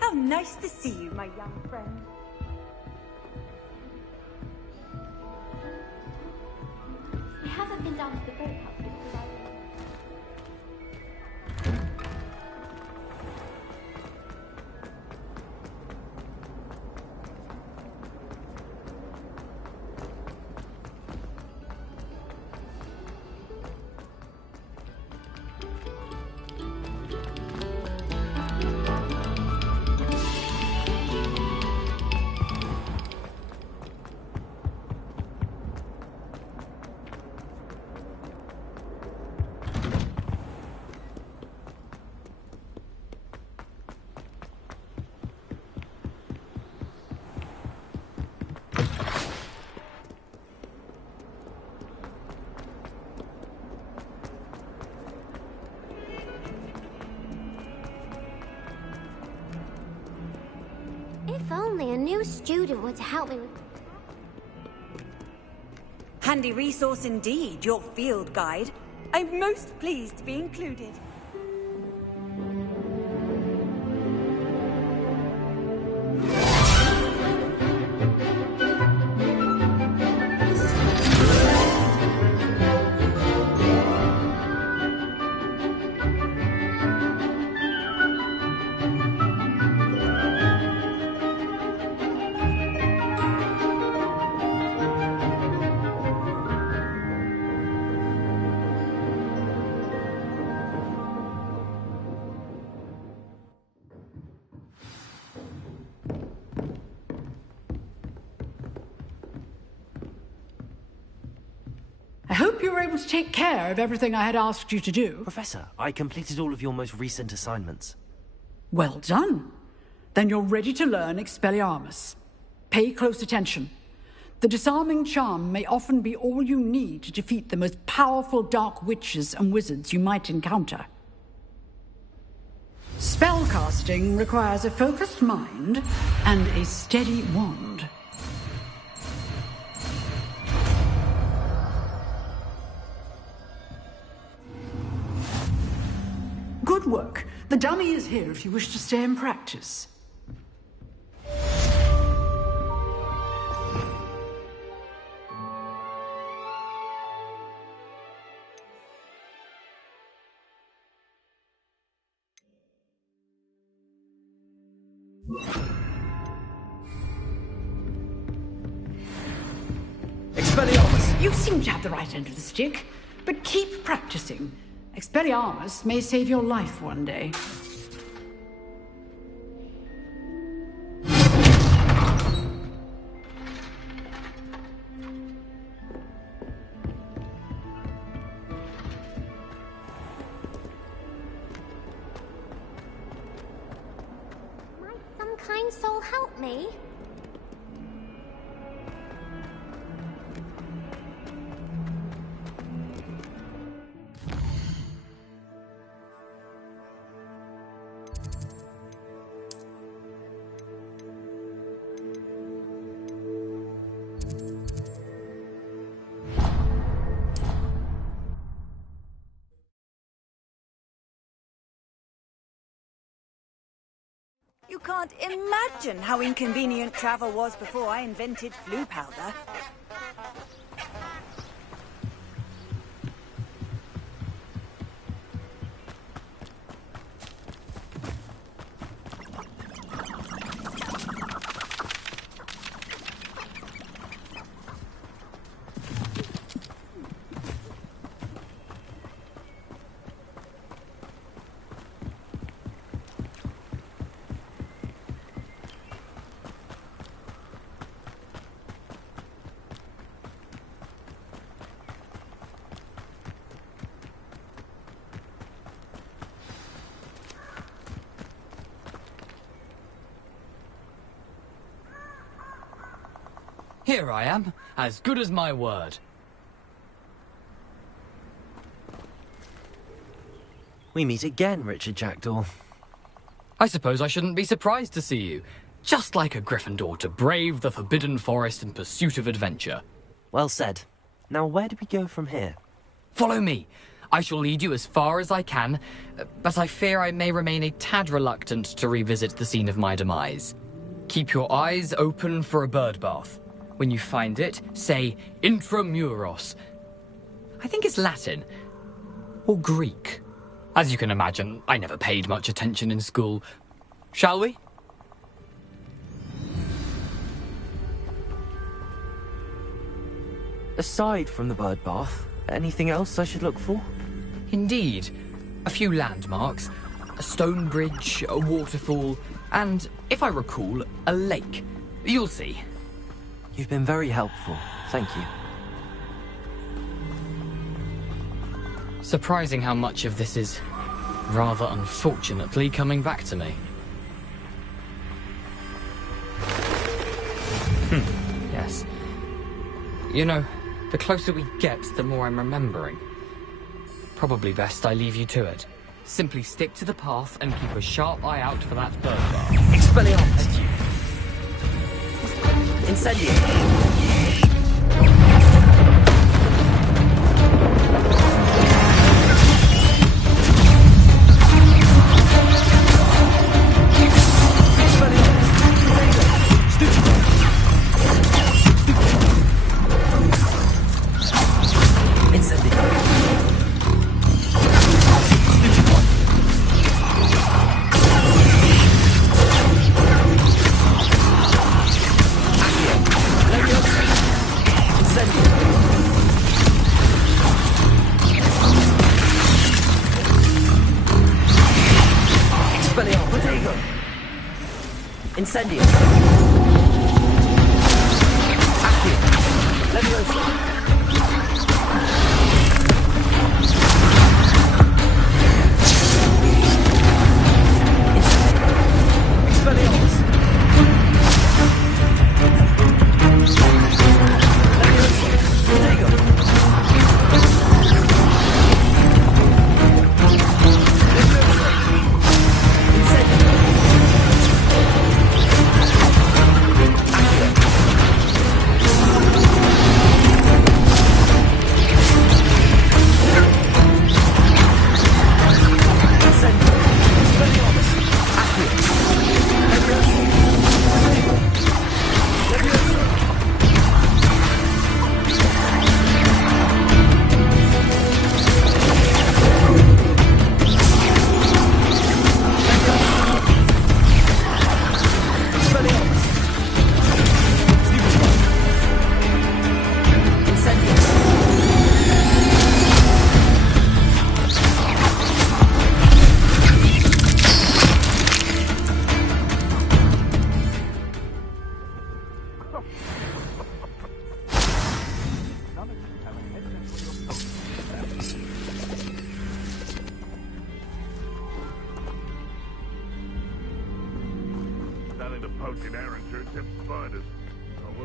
How nice to see you, my young friend. I haven't been down to the boathouse because I... If only a new student were to help me with... Handy resource indeed, your field guide. I'm most pleased to be included. I hope you were able to take care of everything I had asked you to do. Professor, I completed all of your most recent assignments. Well done. Then you're ready to learn Expelliarmus. Pay close attention. The disarming charm may often be all you need to defeat the most powerful dark witches and wizards you might encounter. Spellcasting requires a focused mind and a steady wand. Good work. The dummy is here if you wish to stay and practice. Expelliarmus! You seem to have the right end of the stick, but keep practicing. Expelliarmus may save your life one day. Might some kind soul help me? You can't imagine how inconvenient travel was before I invented flu powder. Here I am, as good as my word. We meet again, Richard Jackdaw. I suppose I shouldn't be surprised to see you. Just like a Gryffindor to brave the Forbidden Forest in pursuit of adventure. Well said. Now, where do we go from here? Follow me. I shall lead you as far as I can, but I fear I may remain a tad reluctant to revisit the scene of my demise. Keep your eyes open for a bird bath. When you find it, say Intramuros. I think it's Latin. Or Greek. As you can imagine, I never paid much attention in school. Shall we? Aside from the bird bath, anything else I should look for? Indeed. A few landmarks. A stone bridge, a waterfall, and, if I recall, a lake. You'll see. You've been very helpful. Thank you. Surprising how much of this is, rather unfortunately, coming back to me. Yes. You know, the closer we get, the more I'm remembering. Probably best I leave you to it. Simply stick to the path and keep a sharp eye out for that bird bath. Expelliarmus! Incendio! Incendio! Accio! Leviosa! Expelliarmus! Leviosa! Protego!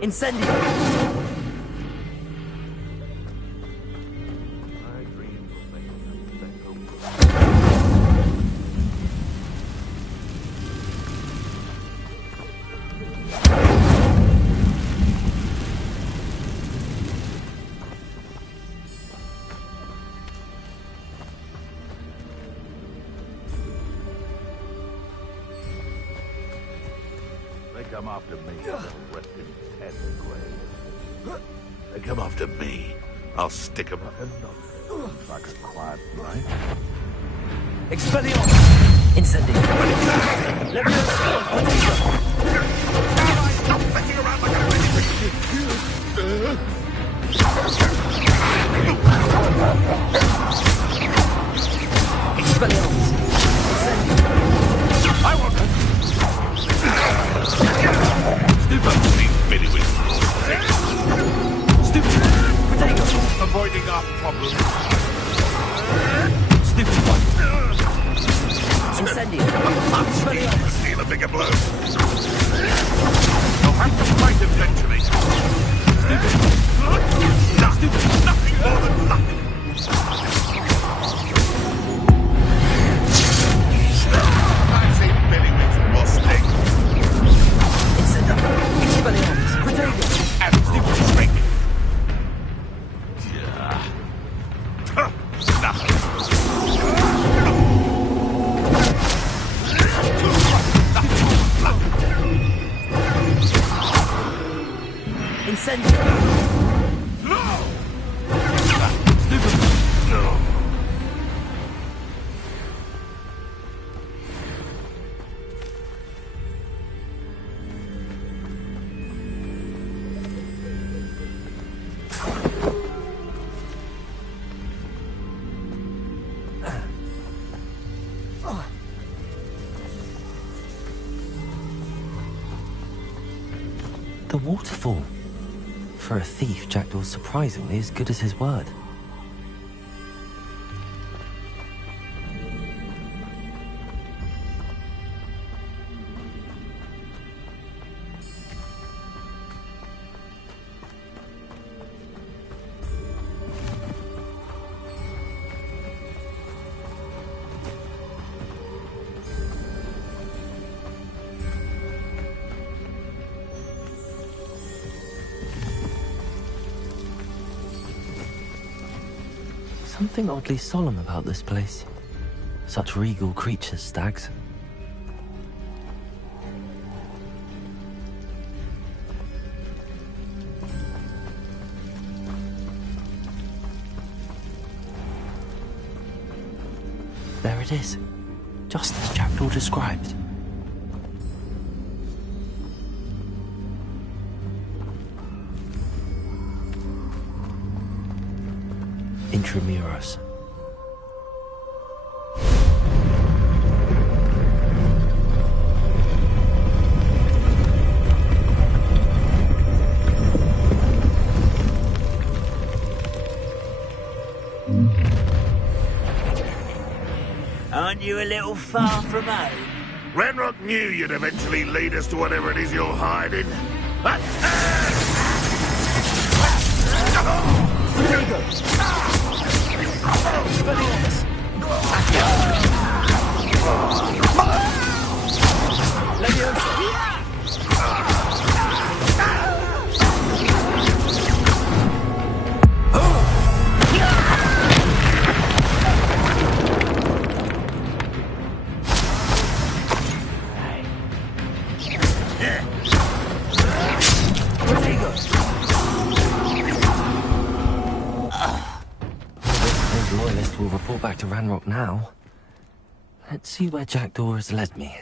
Incendio! They come after me, rest in Ted's grave. They come after me, I'll stick 'em up and not like a quiet night. Expelliarmus! Incendio! Leviosa! Stop messing around like a Expelliarmus! Incendio! I want her! Stupid! Bitty with stupid! Protego! Avoiding our problems. Stupid one! Incendio! Expelliarmus! Steal a bigger blow. You'll have to fight eventually. Nothing more than nothing. I've seen Billywig's rusting. Expelliarmus, Protego! And stupid trick. Nothing. Incendio! No! Stupid! No. The waterfall. For a thief, Jackdaw's surprisingly as good as his word. Something oddly solemn about this place. Such regal creatures, stags. There it is, just as Jackdaw described. Intramuros. Aren't you a little far from home? Ranrock knew you'd eventually lead us to whatever it is you're hiding. Those loyalists will report back to Ranrock now. Let's see where Jackdaw has led me.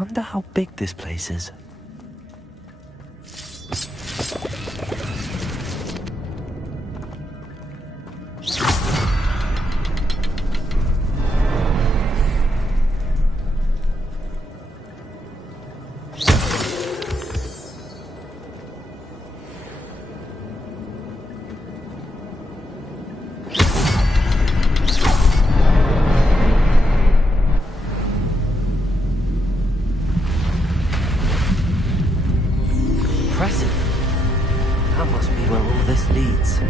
Wonder how big this place is. Impressive. That must be where all this leads.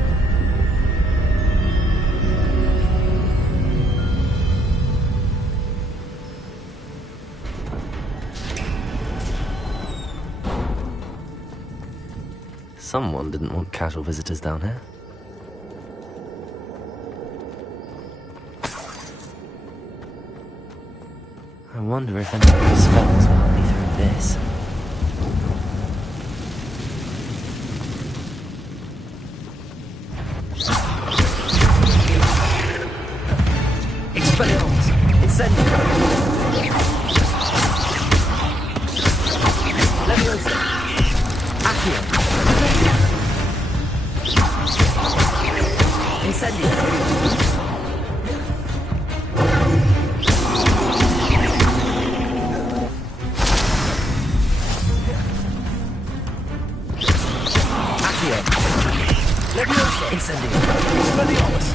Someone didn't want casual visitors down here. I wonder if any of these spells will help me through this. Expelliarmus! Incendio! Leviosa! Accio! Incendio! Accio! Leviosa! Incendio! Expelliarmus!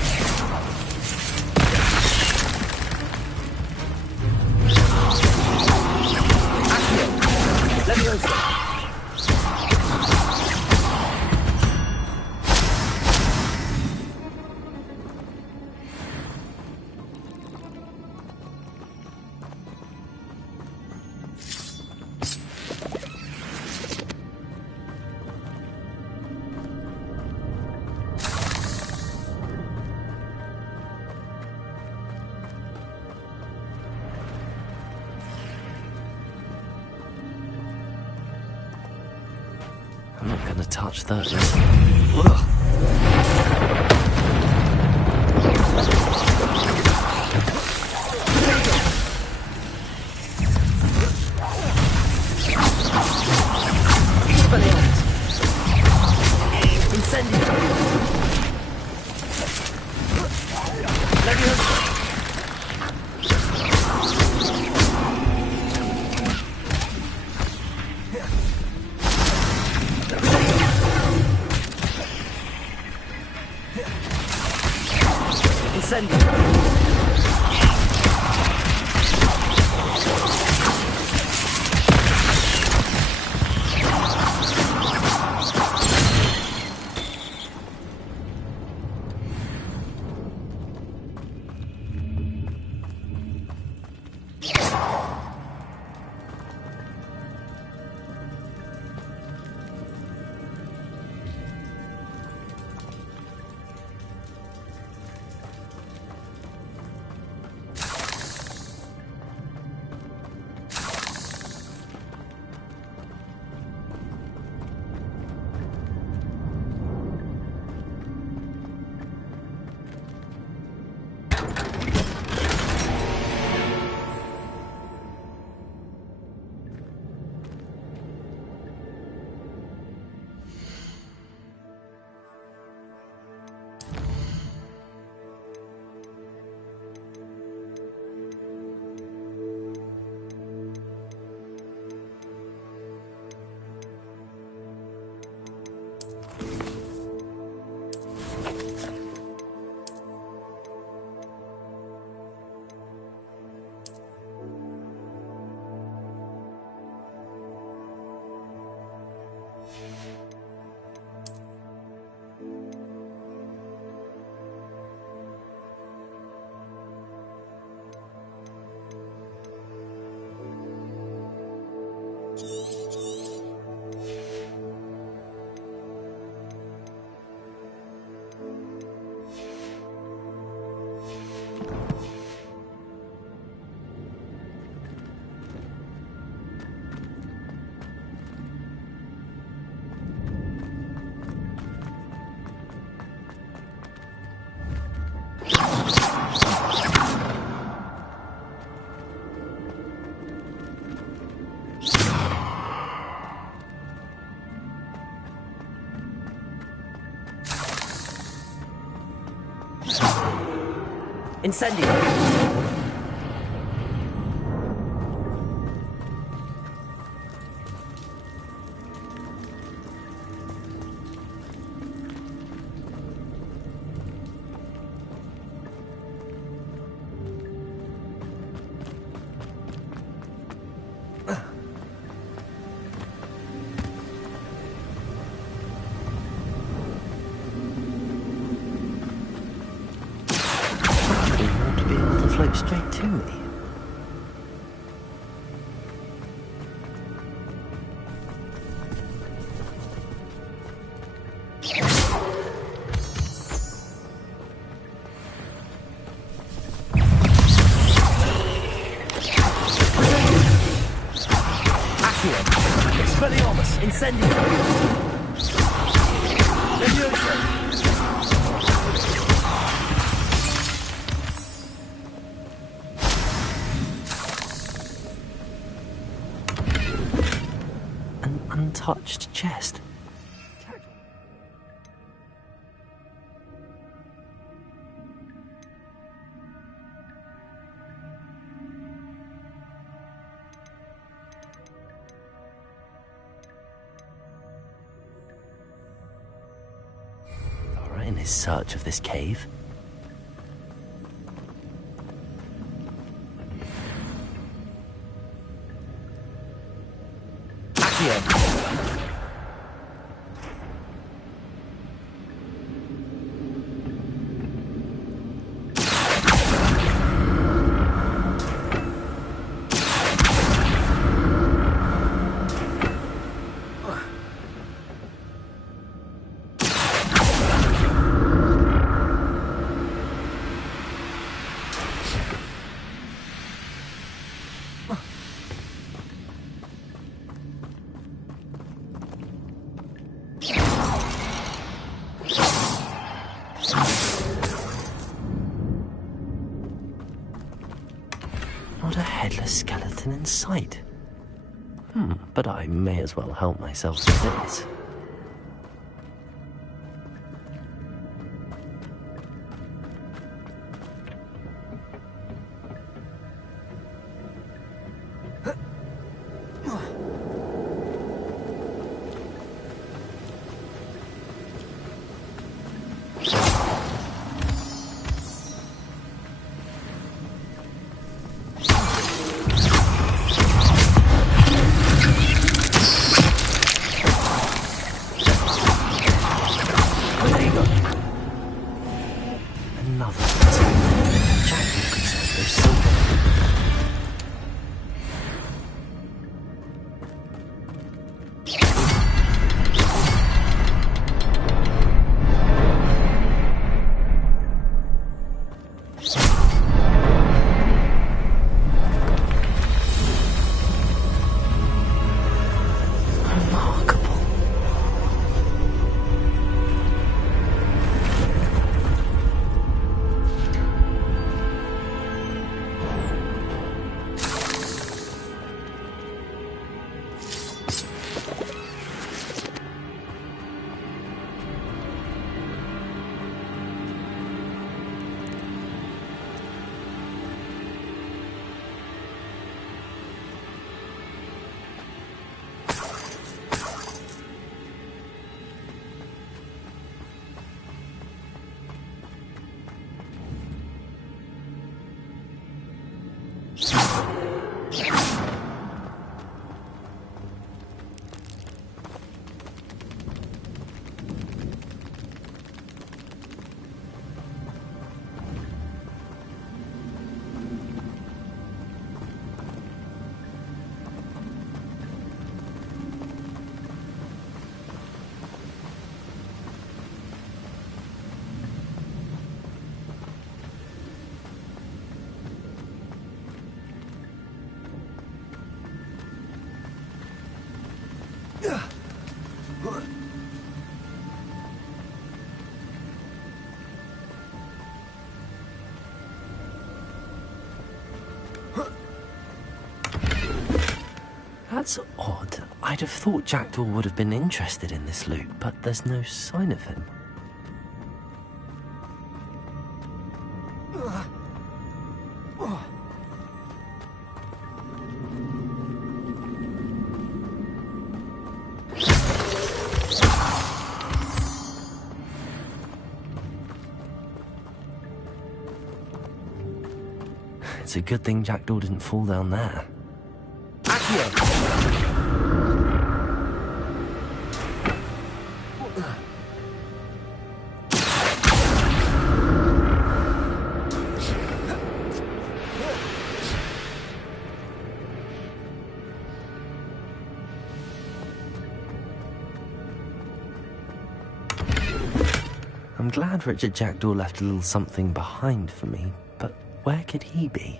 I'm not gonna touch that. Ugh. Incendio! Float straight to me. Accio! Expelliarmus! Incendio! Levioso! Untouched chest. Thora in his search of this cave. Accio! Not a headless skeleton in sight. But I may as well help myself to this. That's odd. I'd have thought Jackdaw would have been interested in this loot, but there's no sign of him. It's a good thing Jackdaw didn't fall down there. I'm glad Richard Jackdaw left a little something behind for me, but where could he be?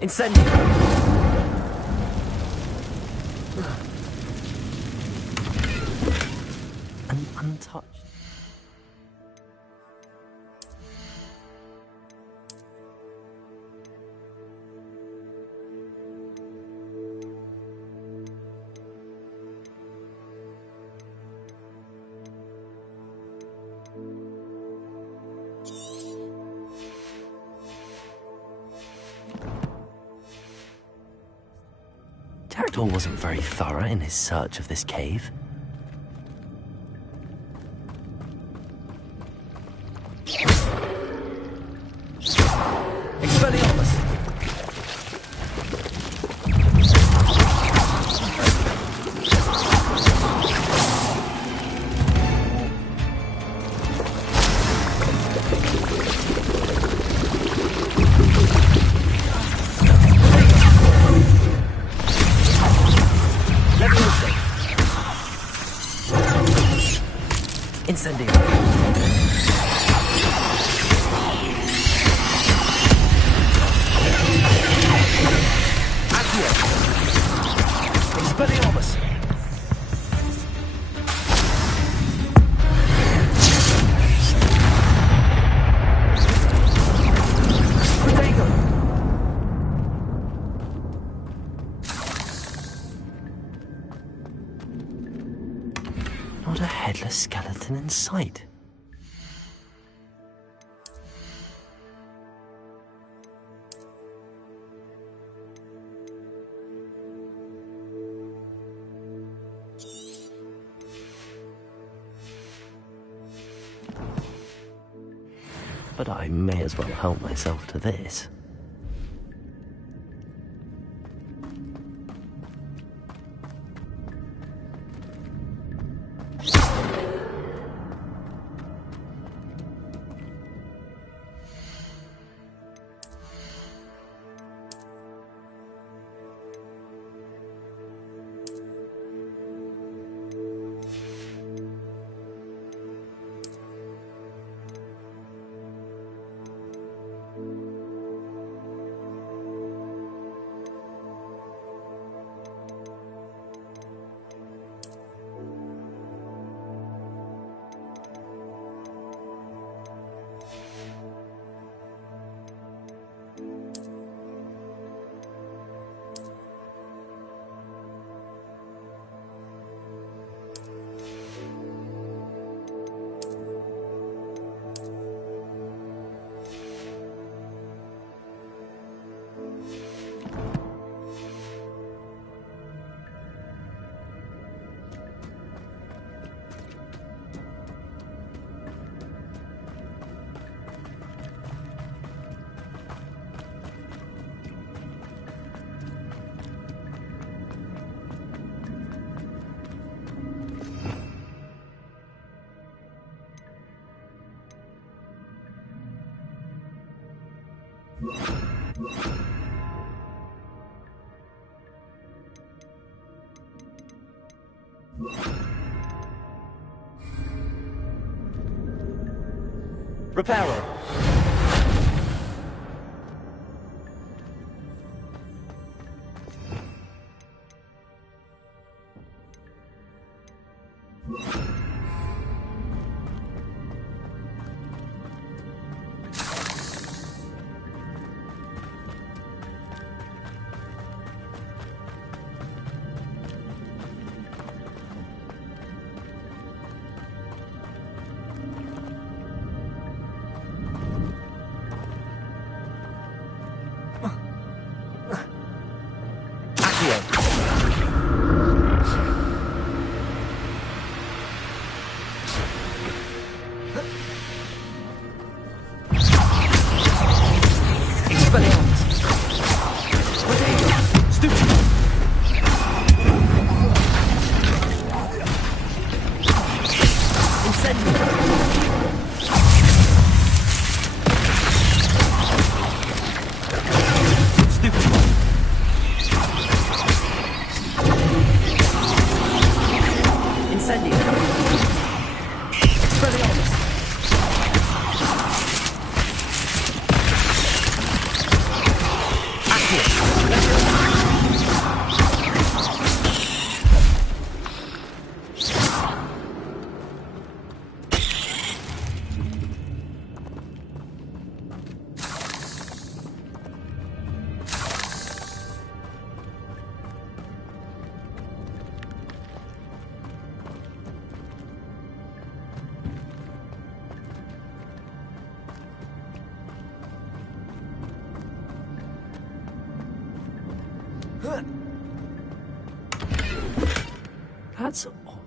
Incendio! An untouched. Jackdaw wasn't very thorough in his search of this cave. Expelliarmus! Incendio! Accio! Expelliarmus! Protego! Not a headless skeleton in sight. But I may as well help myself to this. Reparo. That's all.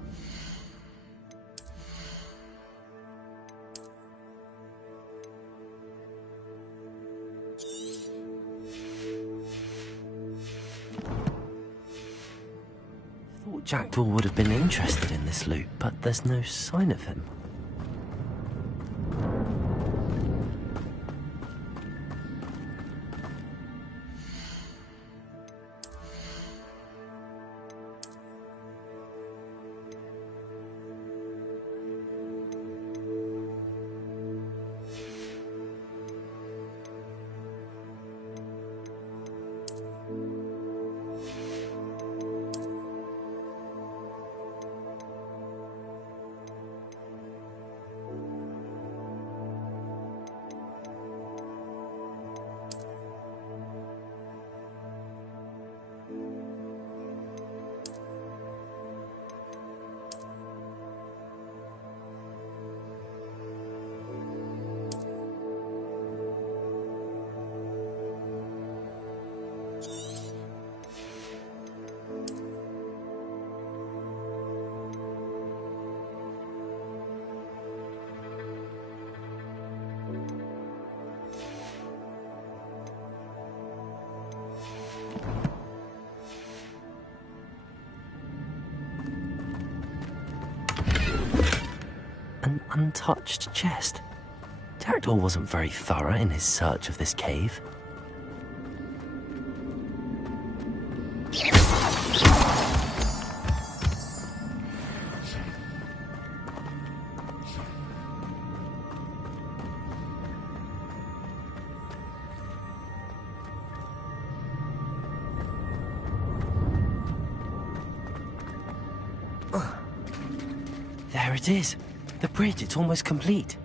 Thought Jackdaw would have been interested in this loot, but there's no sign of him. An untouched chest. Jackdaw wasn't very thorough in his search of this cave. There it is. The bridge, it's almost complete.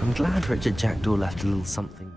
I'm glad Richard Jackdaw left a little something.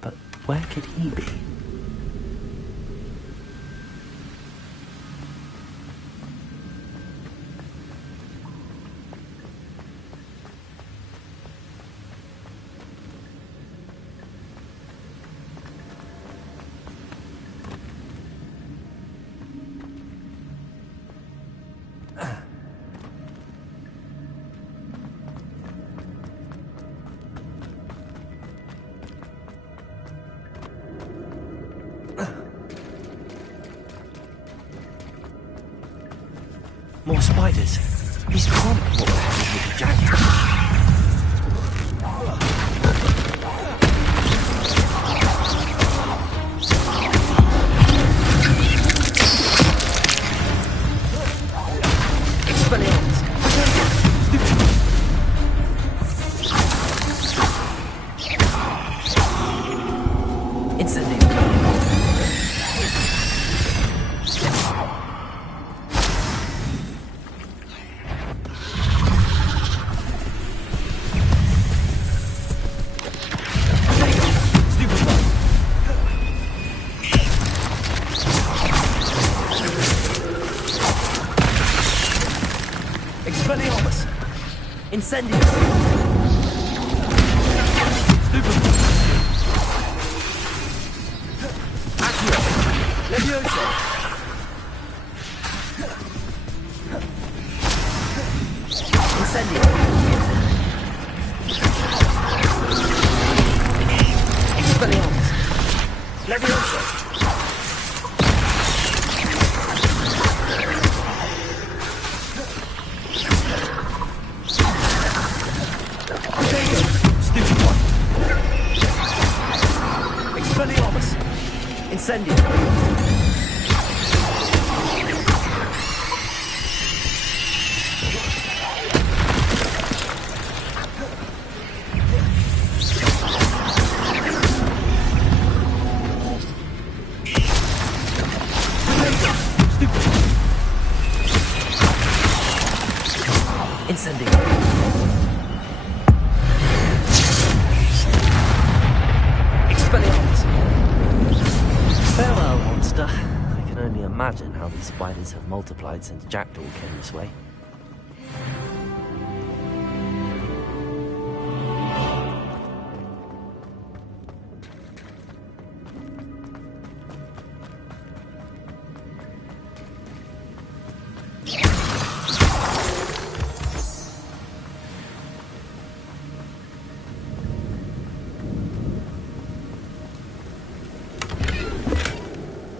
But where could he be? More spiders. He's gone. What the hell is with the jacket? Incendio! Stupid! Accio! Levioso! Incendio! Expelliarmus! Levioso! Incendio! Incendio! Expelliarmus! Farewell, monster. I can only imagine how these spiders have multiplied since Jackdaw came this way.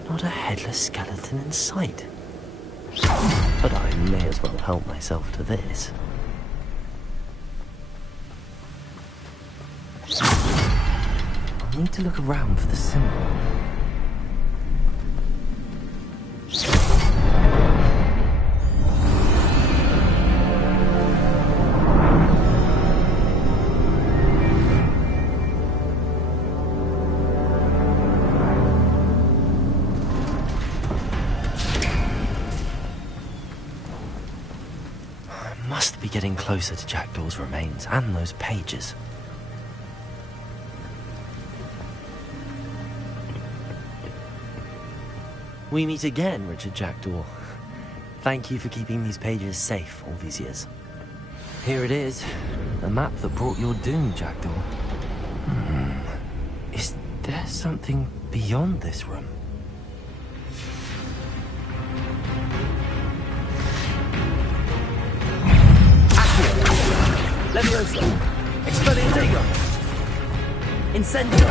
Not a headless skeleton in sight. But I may as well help myself to this. I'll need to look around for the symbol. Must be getting closer to Jackdaw's remains and those pages. We meet again, Richard Jackdaw. Thank you for keeping these pages safe all these years. Here it is. The map that brought your doom, Jackdaw. Is there something beyond this room? Levioso! Expelliarmus! Incendio!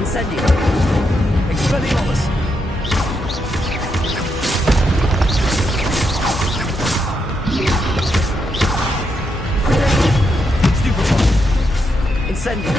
Incendio! Expelliarmus! Stupefy! Incendio!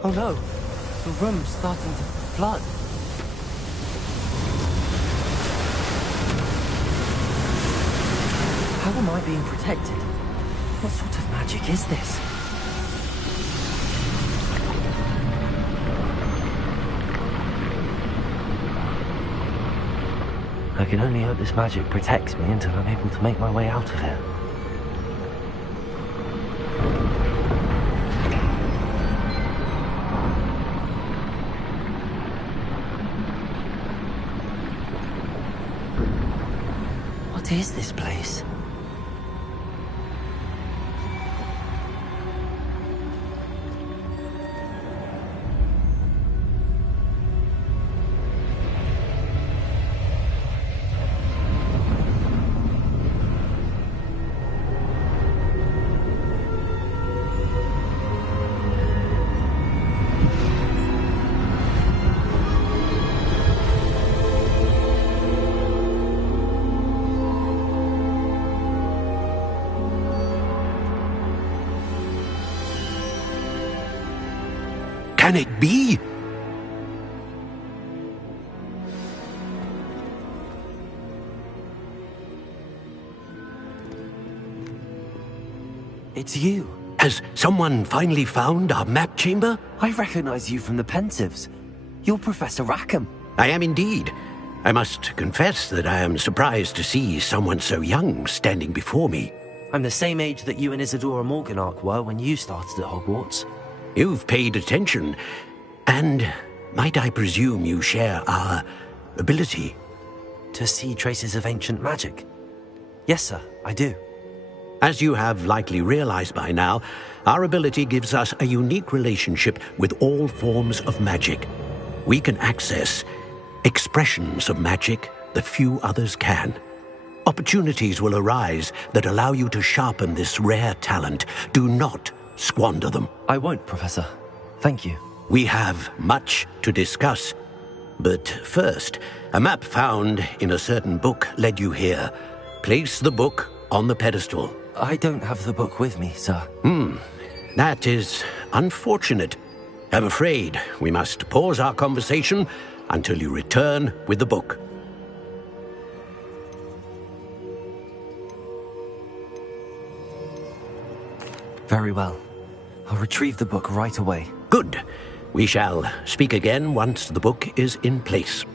Oh no, the room's starting to flood. How am I being protected? What sort of magic is this? I can only hope this magic protects me until I'm able to make my way out of here. What is this place? Can it be? It's you. Has someone finally found our map chamber? I recognize you from the Pensives. You're Professor Rackham. I am indeed. I must confess that I am surprised to see someone so young standing before me. I'm the same age that you and Isadora Morganach were when you started at Hogwarts. You've paid attention, and might I presume you share our ability? To see traces of ancient magic? Yes, sir, I do. As you have likely realized by now, our ability gives us a unique relationship with all forms of magic. We can access expressions of magic that few others can. Opportunities will arise that allow you to sharpen this rare talent. Do not squander them. I won't, Professor. Thank you. We have much to discuss. But first, a map found in a certain book led you here. Place the book on the pedestal. I don't have the book with me, sir. That is unfortunate. I'm afraid we must pause our conversation until you return with the book. Very well. I'll retrieve the book right away. Good. We shall speak again once the book is in place.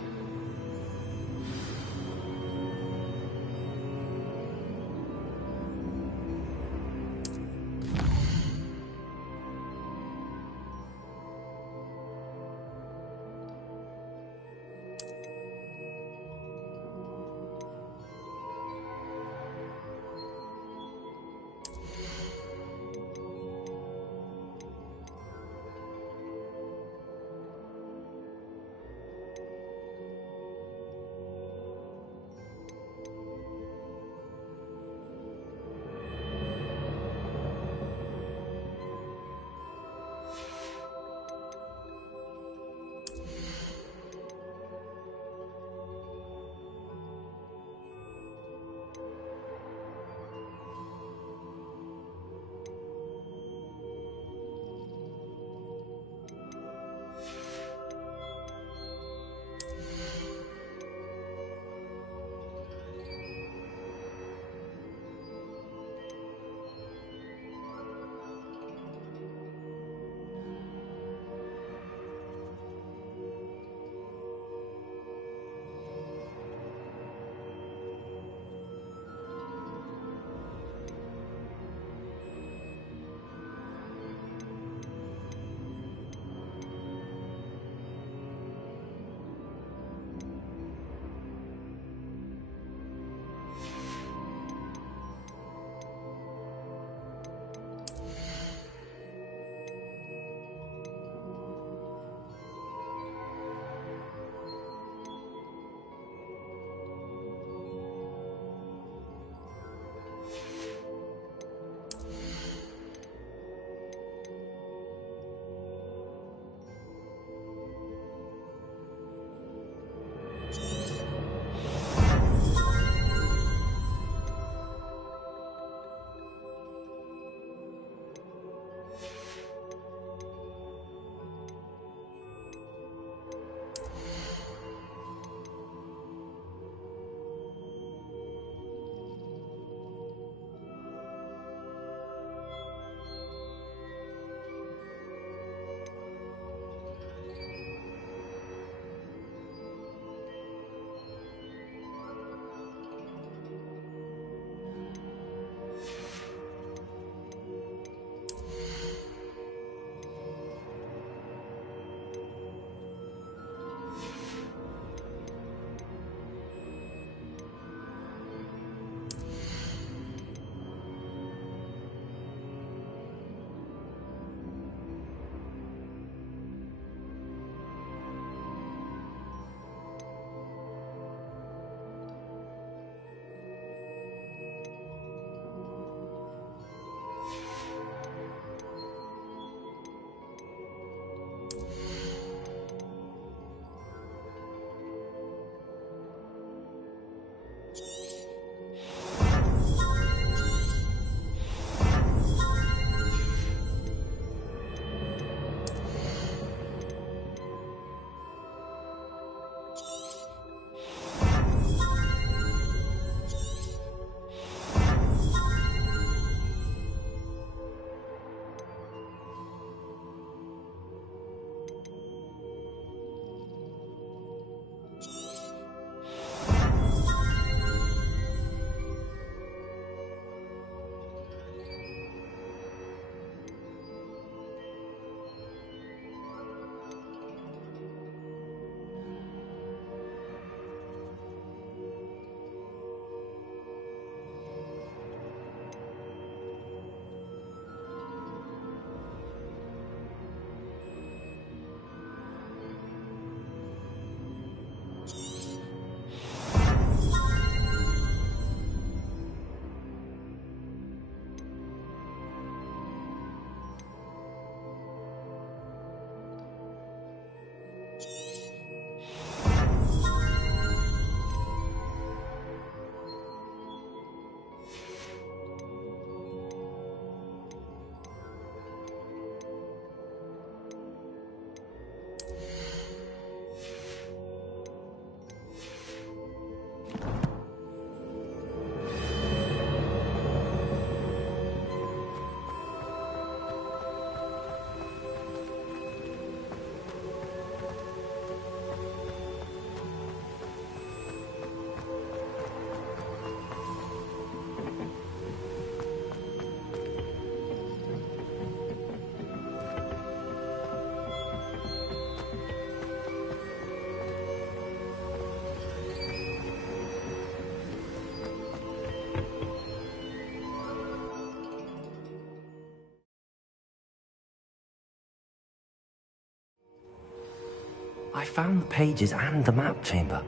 I found the pages and the map chamber.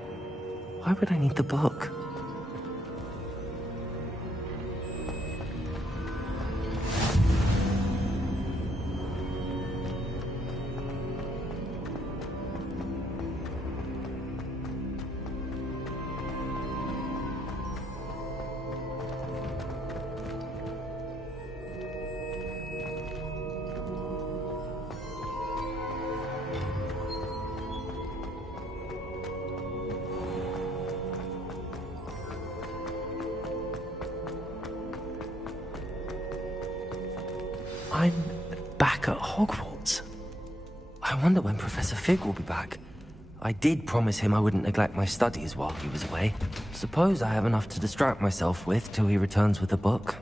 Why would I need the book? I'm back at Hogwarts. I wonder when Professor Fig will be back. I did promise him I wouldn't neglect my studies while he was away. Suppose I have enough to distract myself with till he returns with a book.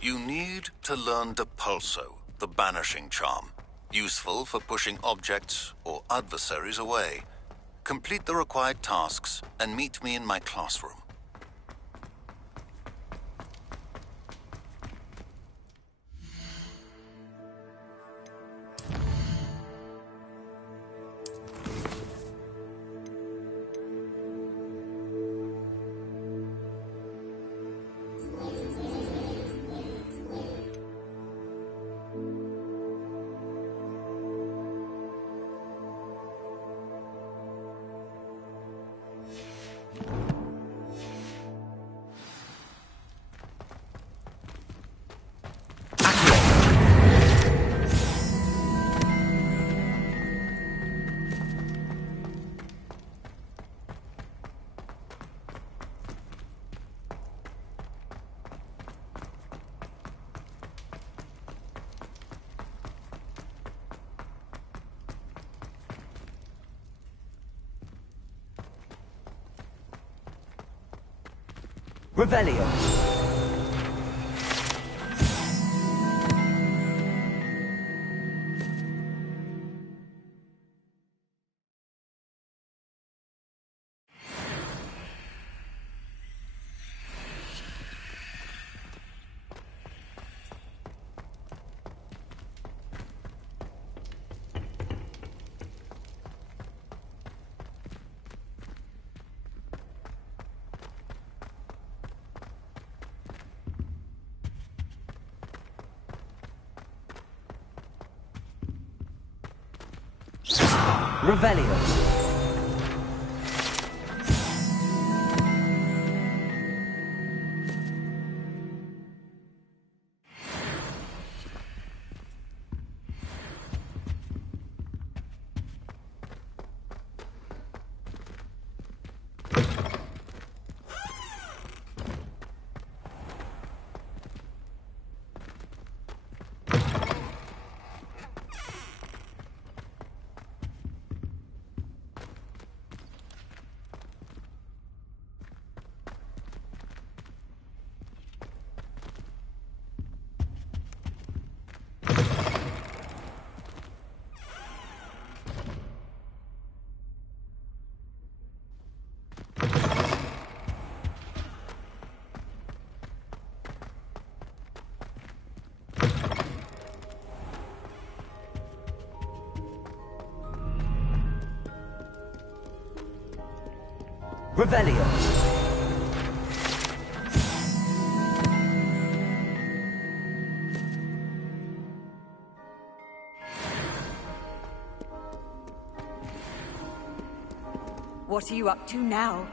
You need to learn Depulso, the banishing charm. Useful for pushing objects or adversaries away. Complete the required tasks and meet me in my classroom. Revelio. Revelio. Revelio. What are you up to now?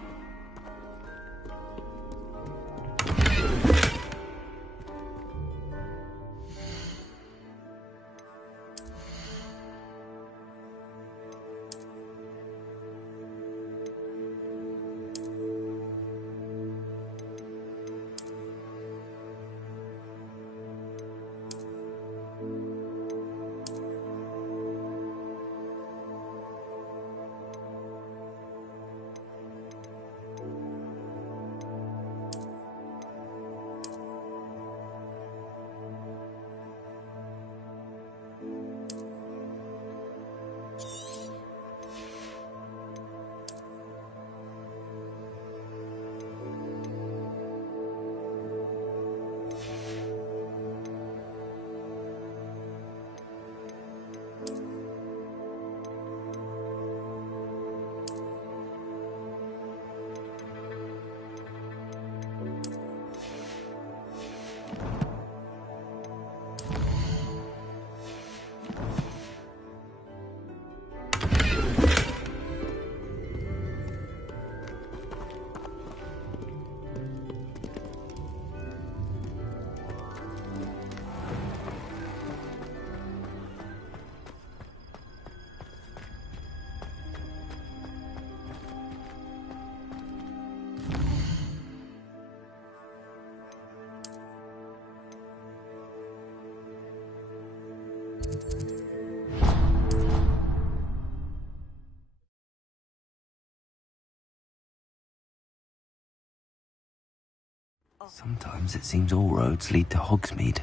Sometimes it seems all roads lead to Hogsmeade.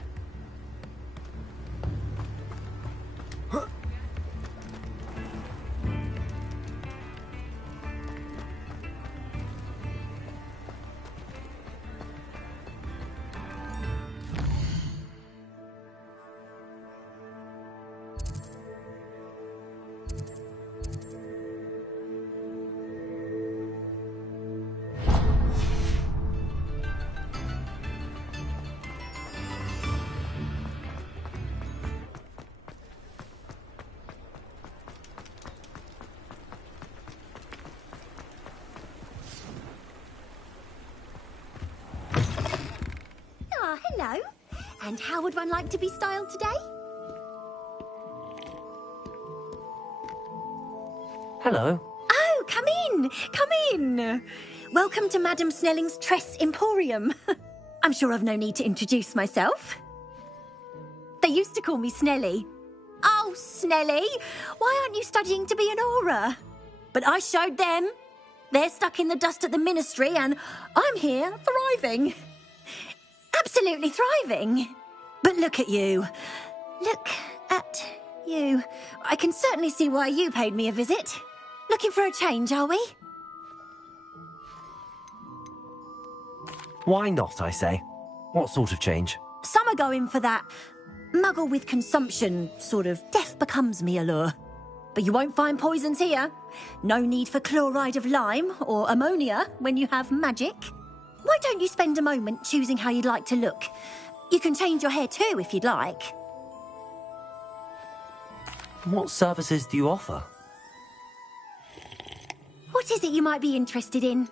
Hello. And how would one like to be styled today? Hello. Oh, come in. Come in. Welcome to Madame Snelling's Tress Emporium. I'm sure I've no need to introduce myself. They used to call me Snelly. Oh, Snelly, why aren't you studying to be an aura? But I showed them. They're stuck in the dust at the ministry and I'm here thriving. Absolutely thriving. But look at you. Look at you. I can certainly see why you paid me a visit. Looking for a change, are we? Why not, I say? What sort of change? Some are going for that muggle with consumption, sort of death becomes me allure. But you won't find poisons here. No need for chloride of lime or ammonia when you have magic. Why don't you spend a moment choosing how you'd like to look? You can change your hair too if you'd like. What services do you offer? What is it you might be interested in?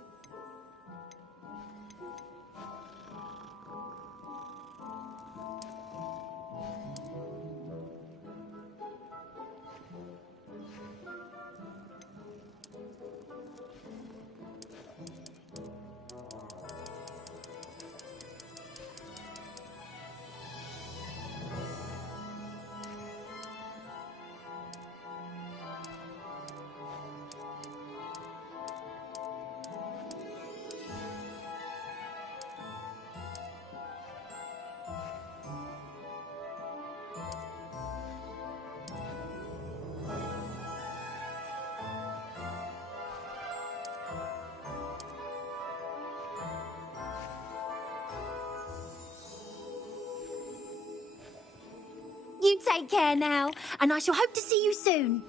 You take care now, and I shall hope to see you soon.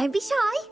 Don't be shy.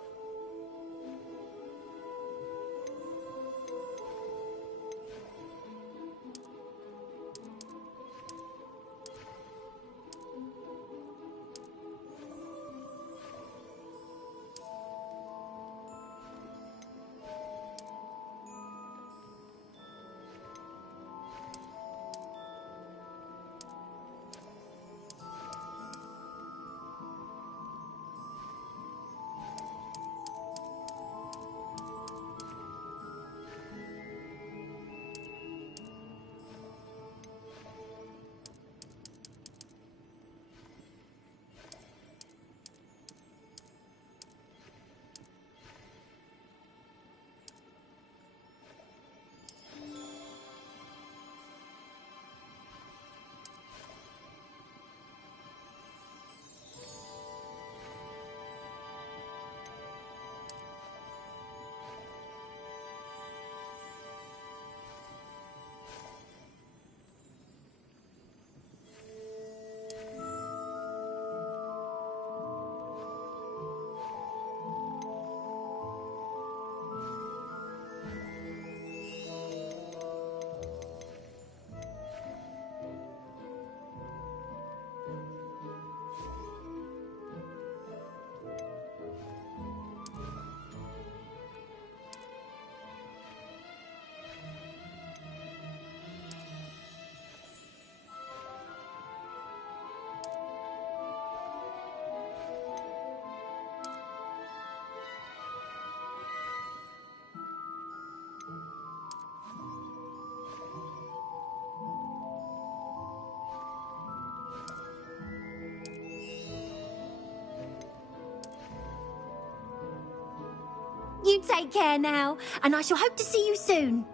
You take care now, and I shall hope to see you soon.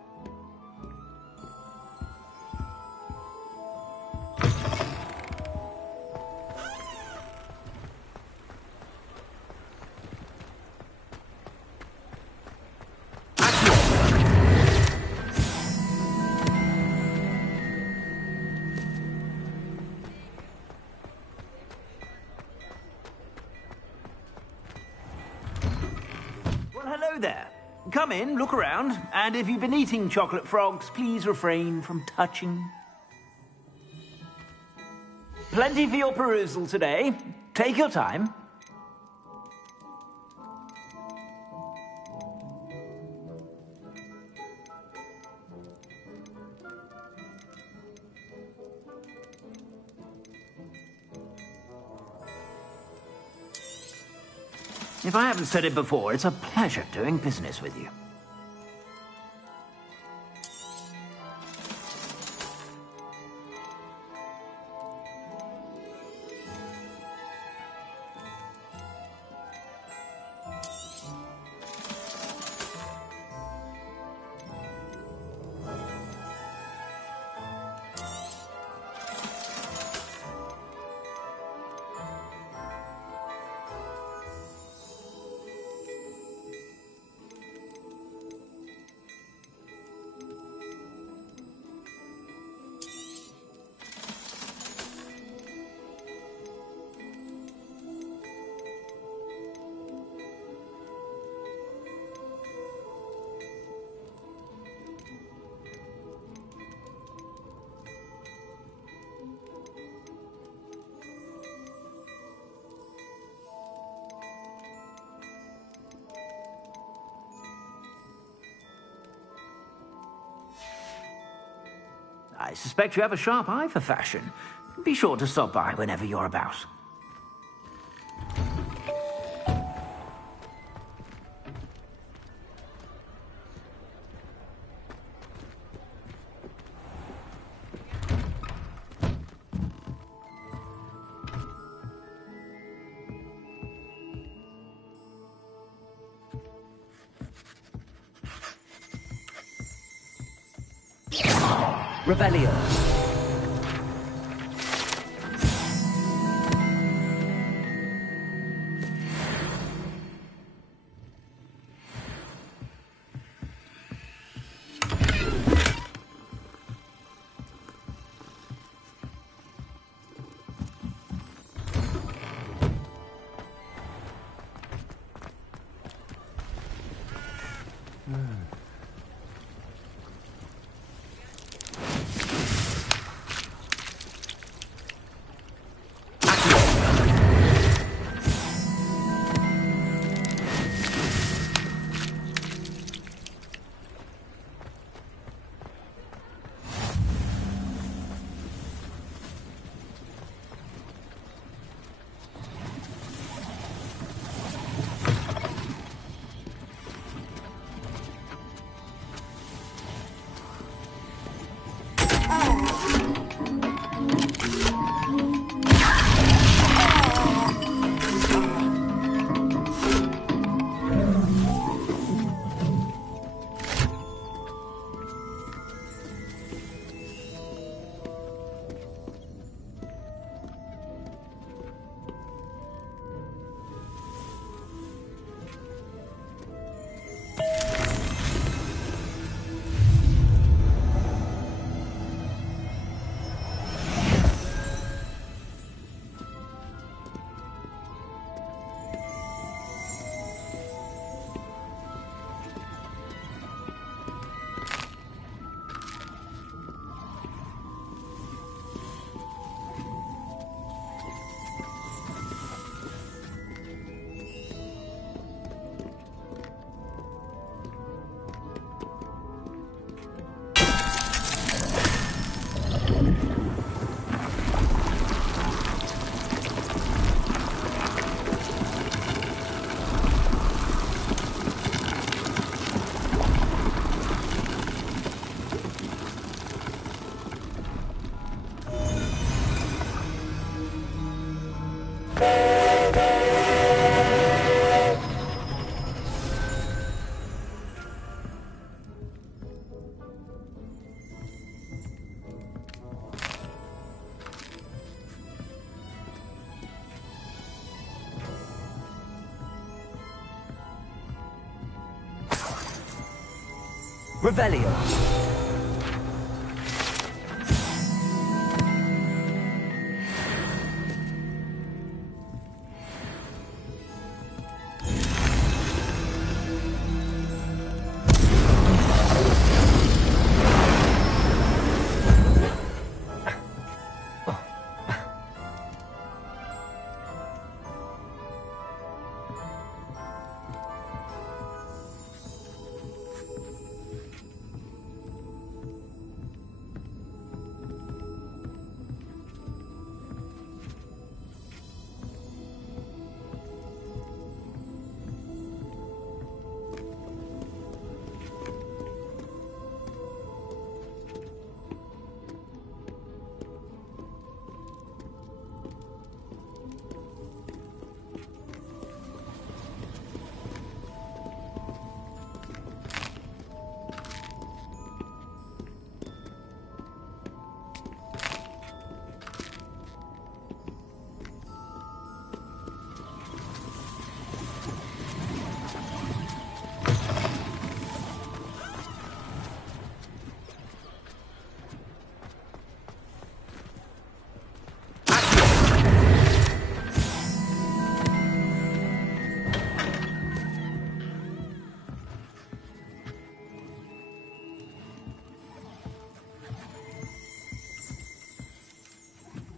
Hello there. Come in, look around, and if you've been eating chocolate frogs, please refrain from touching. Plenty for your perusal today. Take your time. If I haven't said it before, it's a pleasure doing business with you. I suspect you have a sharp eye for fashion. Be sure to stop by whenever you're about. Revelio. Revelio.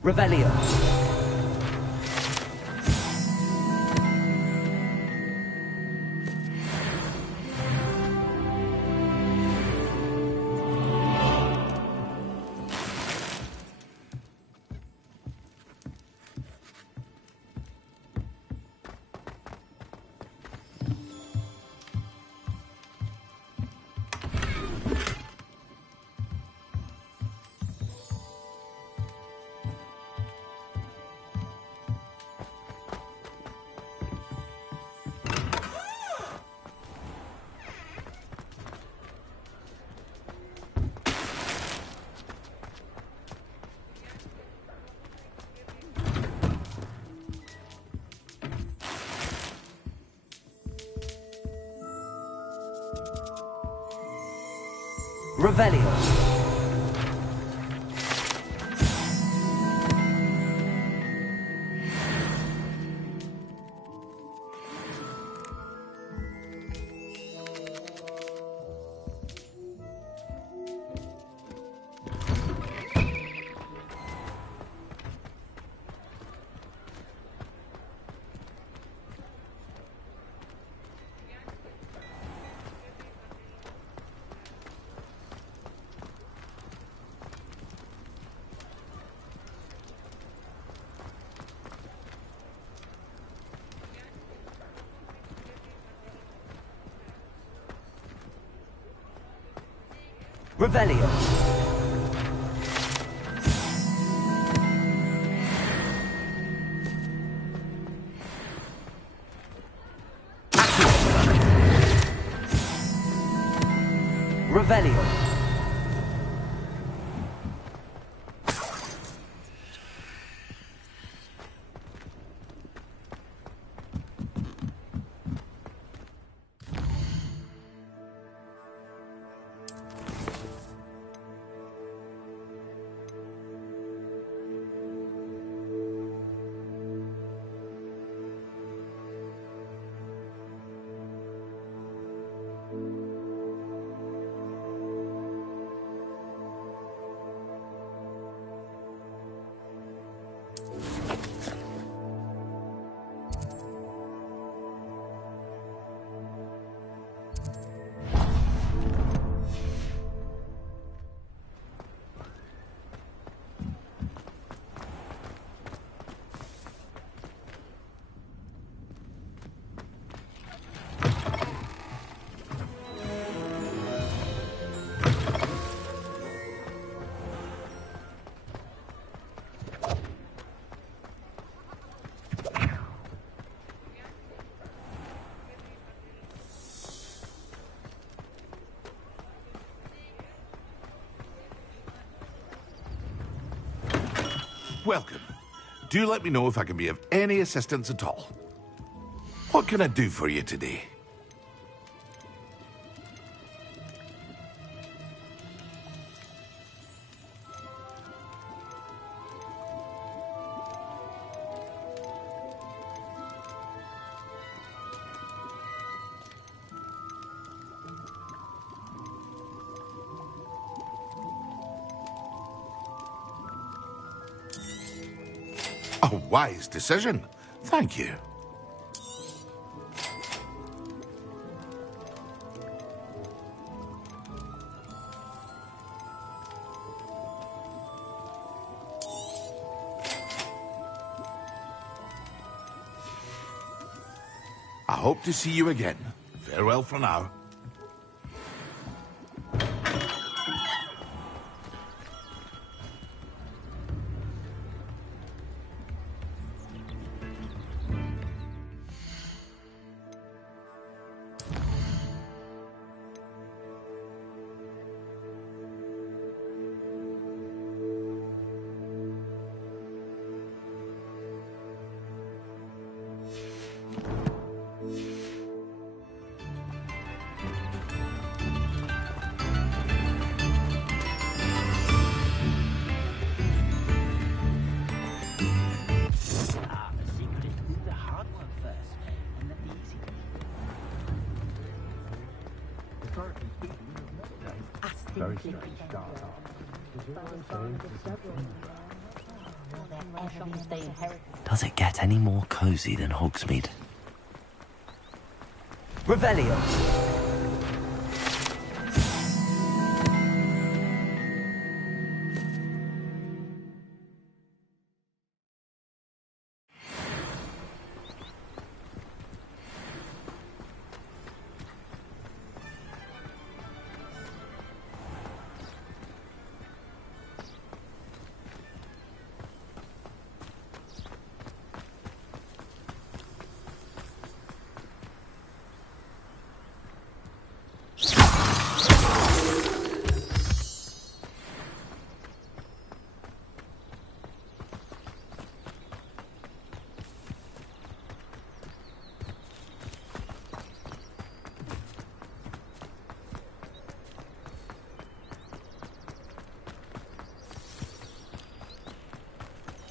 Revelio. Revelio. Revelio. Revelio. welcome. Do let me know if I can be of any assistance at all. What can I do for you today? A wise decision. Thank you. I hope to see you again. Farewell for now. Very strange start. Does it get any more cozy than Hogsmeade? Revelio!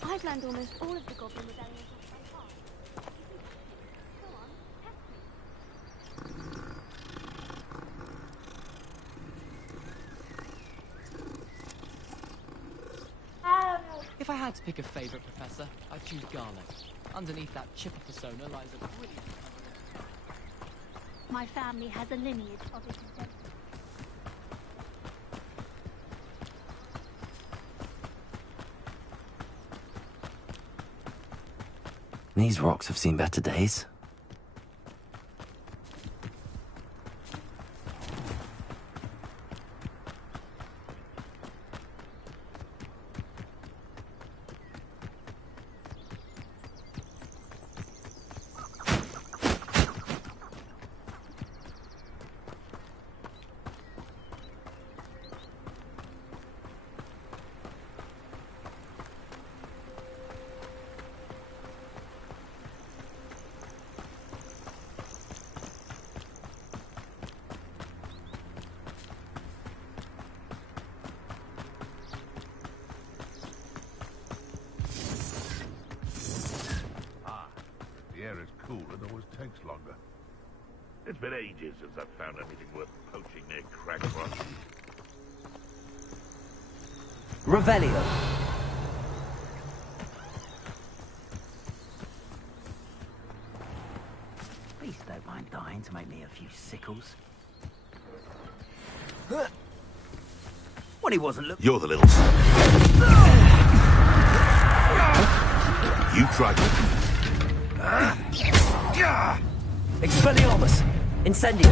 I've learned almost all of the Goblin medallions by heart. Go on, test me. If I had to pick a favourite professor, I'd choose Garlic. Underneath that chipper persona lies a brilliant... My family has a lineage of intelligence. These rocks have seen better days. It always takes longer. It's been ages since I've found anything worth poaching near Crackfrost. Revelio. Please don't mind dying to make me a few sickles. When he wasn't looking. You're the little... You tried it. Expelliarmus! Incendio!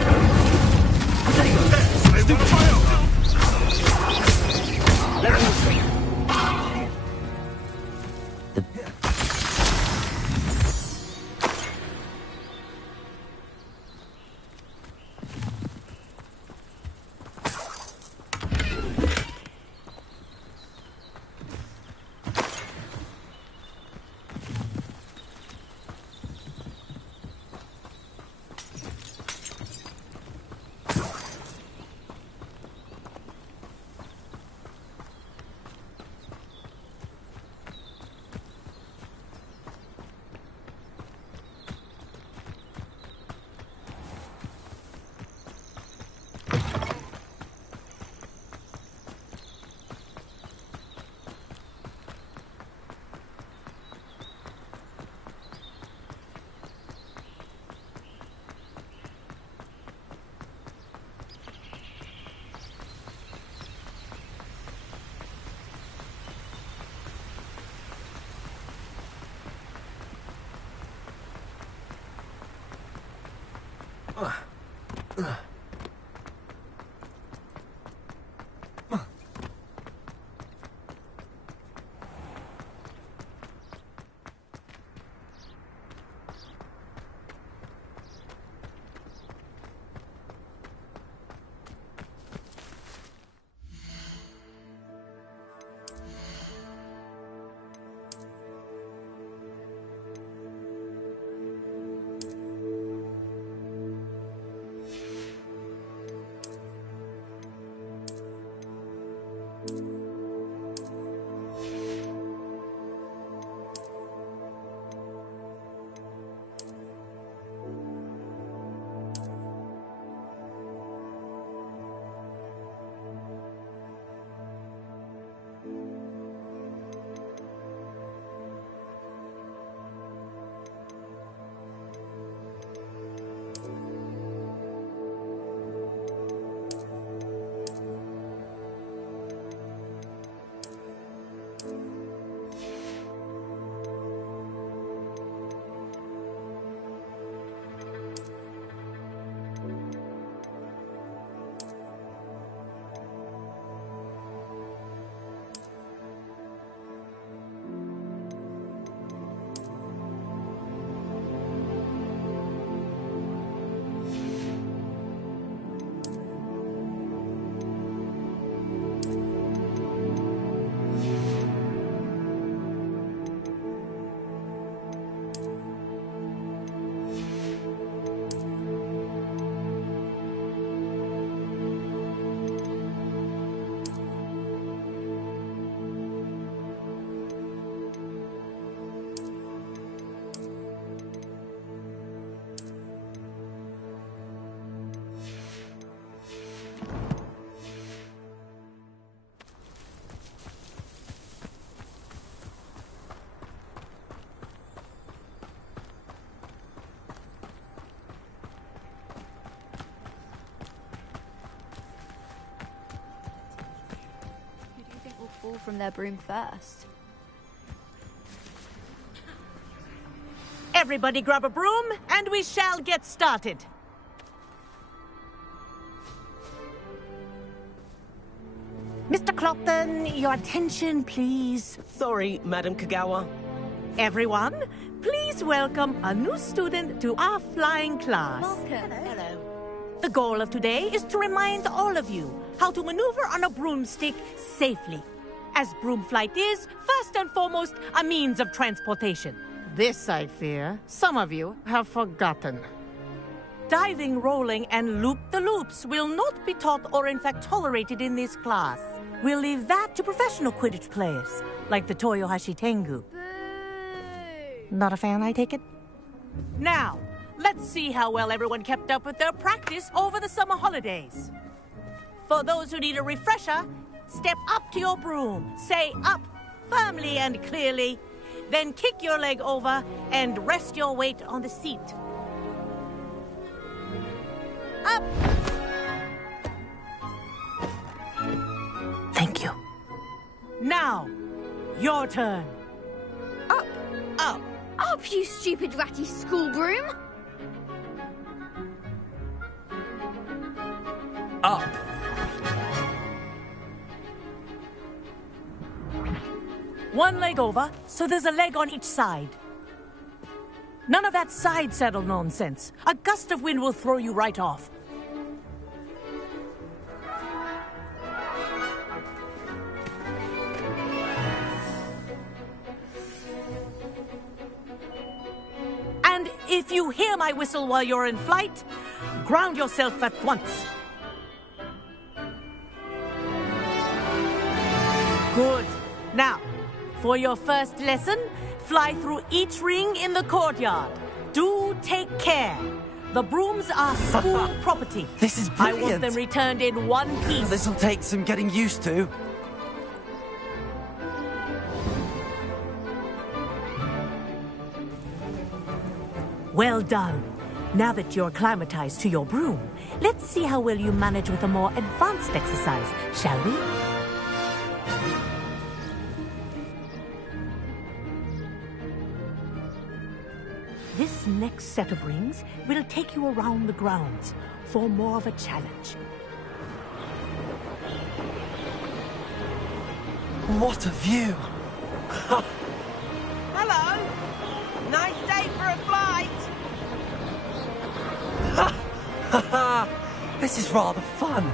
Fall from their broom first. Everybody grab a broom, and we shall get started. Mr. Clopton, your attention, please. Sorry, Madam Kagawa. Everyone, please welcome a new student to our flying class. Welcome. Hello. The goal of today is to remind all of you how to maneuver on a broomstick safely. As broom flight is, first and foremost, a means of transportation. This, I fear, some of you have forgotten. Diving, rolling, and loop-the-loops will not be taught or in fact tolerated in this class. We'll leave that to professional Quidditch players, like the Toyohashi Tengu. Not a fan, I take it? Now, let's see how well everyone kept up with their practice over the summer holidays. For those who need a refresher, step up to your broom, say up firmly and clearly, then kick your leg over and rest your weight on the seat. Up! Thank you. Now, your turn. Up! Up! Up, you stupid ratty school broom! Up! One leg over, so there's a leg on each side. None of that side saddle nonsense. A gust of wind will throw you right off. And if you hear my whistle while you're in flight, ground yourself at once. Good. Now, for your first lesson, fly through each ring in the courtyard. Do take care. The brooms are school property. This is I brilliant. want them returned in one piece. This'll take some getting used to. Well done. Now that you're acclimatized to your broom, let's see how well you manage with a more advanced exercise, shall we? This next set of rings will take you around the grounds for more of a challenge. What a view! Hello! Nice day for a flight! This is rather fun.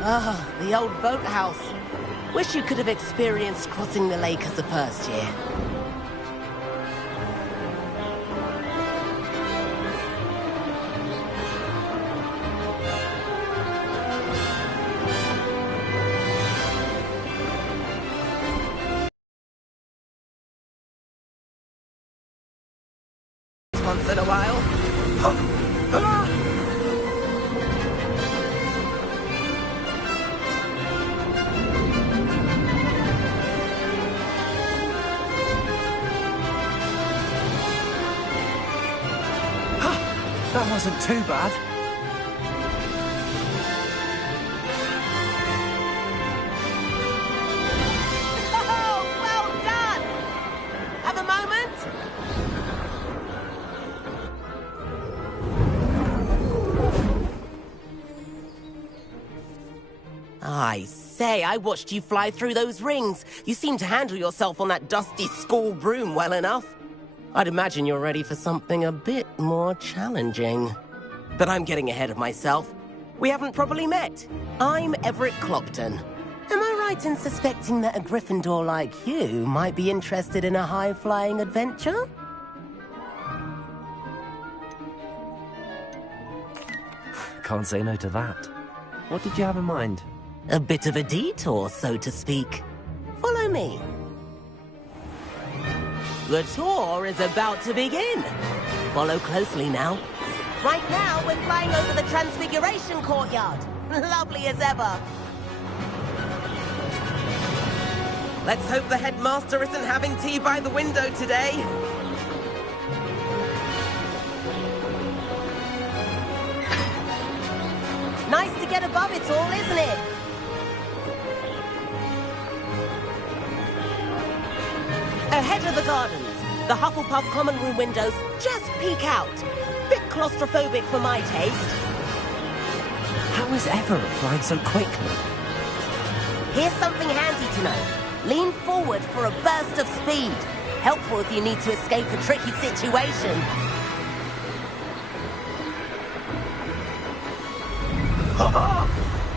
Ah, the old boathouse. Wish you could have experienced crossing the lake as a first year. Once in a while. That wasn't too bad. Oh, well done! Have a moment? I say, I watched you fly through those rings. You seem to handle yourself on that dusty school broom well enough. I'd imagine you're ready for something a bit more challenging. But I'm getting ahead of myself. We haven't properly met. I'm Everett Clopton. Am I right in suspecting that a Gryffindor like you might be interested in a high-flying adventure? Can't say no to that. What did you have in mind? A bit of a detour, so to speak. Follow me. The tour is about to begin. Follow closely now. Right now, we're flying over the Transfiguration Courtyard. Lovely as ever. Let's hope the headmaster isn't having tea by the window today. Nice to get above it all, isn't it? Ahead of the gardens, the Hufflepuff common room windows just peek out. Bit claustrophobic for my taste. How is Everett flying so quickly? Here's something handy to know. Lean forward for a burst of speed. Helpful if you need to escape a tricky situation.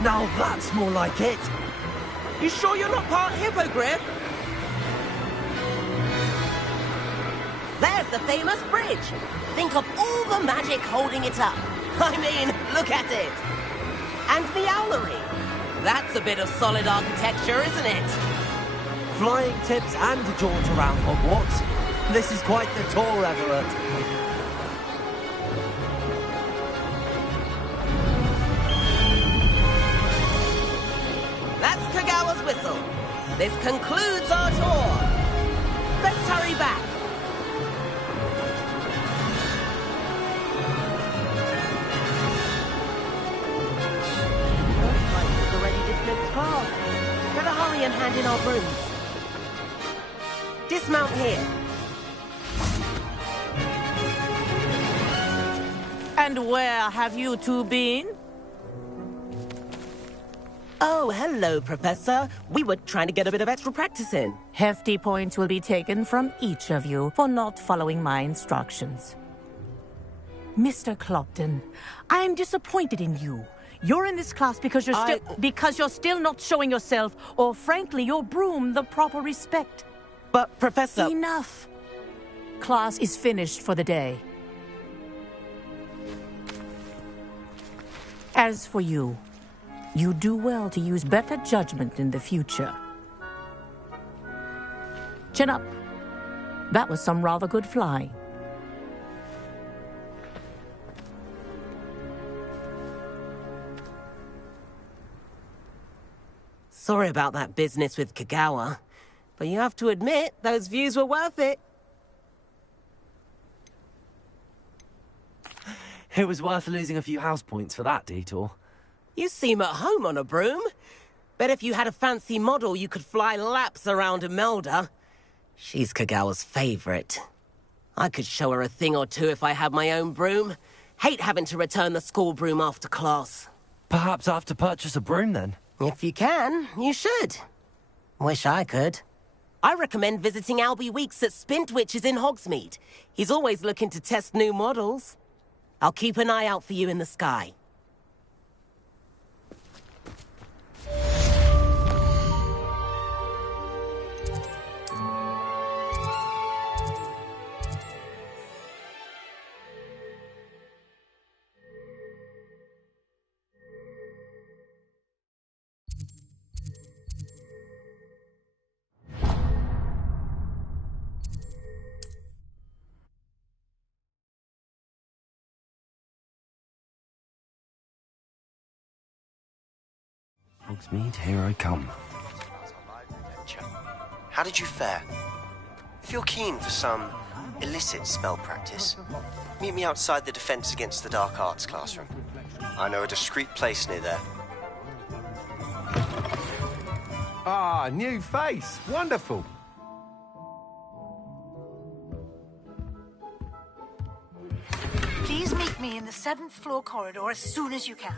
Now that's more like it. You sure you're not part hippogriff? There's the famous bridge. Think of all the magic holding it up. I mean, look at it. And the owlery. That's a bit of solid architecture, isn't it? Flying tips and a jaunt around Hogwarts. This is quite the tour, Everett. That's Kagawa's whistle. This concludes our tour. Let's hurry back. Class. Better hurry and hand in our brooms. Dismount here. And where have you two been? Oh, hello, Professor. We were trying to get a bit of extra practice in. Hefty points will be taken from each of you for not following my instructions. Mr. Clopton, I am disappointed in you. You're in this class because you're still not showing yourself, or frankly, your broom the proper respect. But, Professor... Enough. Class is finished for the day. As for you, you do well to use better judgment in the future. Chin up. That was some rather good flying. Sorry about that business with Kagawa, but you have to admit, those views were worth it. It was worth losing a few house points for that detour. You seem at home on a broom. Bet if you had a fancy model, you could fly laps around Imelda. She's Kagawa's favorite. I could show her a thing or two if I had my own broom. Hate having to return the school broom after class. Perhaps I have to purchase a broom then? If you can, you should. Wish I could. I recommend visiting Albie Weeks at Spintwitches in Hogsmeade. He's always looking to test new models. I'll keep an eye out for you in the sky. Hogsmeade, here I come. How did you fare? If you're keen for some illicit spell practice, meet me outside the Defense Against the Dark Arts classroom. I know a discreet place near there. Ah, new face. Wonderful. Please meet me in the 7th floor corridor as soon as you can.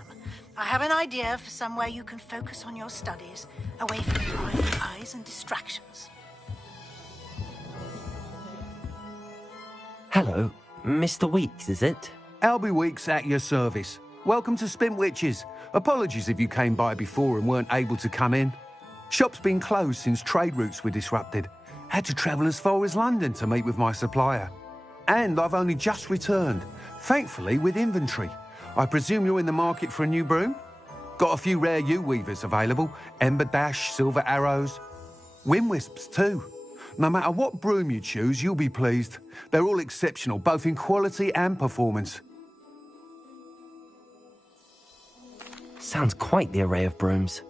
I have an idea for somewhere you can focus on your studies, away from prying eyes and distractions. Hello, Mr. Weeks, is it? Albie Weeks at your service. Welcome to Spintwitches. Apologies if you came by before and weren't able to come in. Shop's been closed since trade routes were disrupted. Had to travel as far as London to meet with my supplier. And I've only just returned, thankfully with inventory. I presume you're in the market for a new broom? Got a few rare yew-weavers available. Ember Dash, Silver Arrows. Wind-wisps too. No matter what broom you choose, you'll be pleased. They're all exceptional, both in quality and performance. Sounds quite the array of brooms.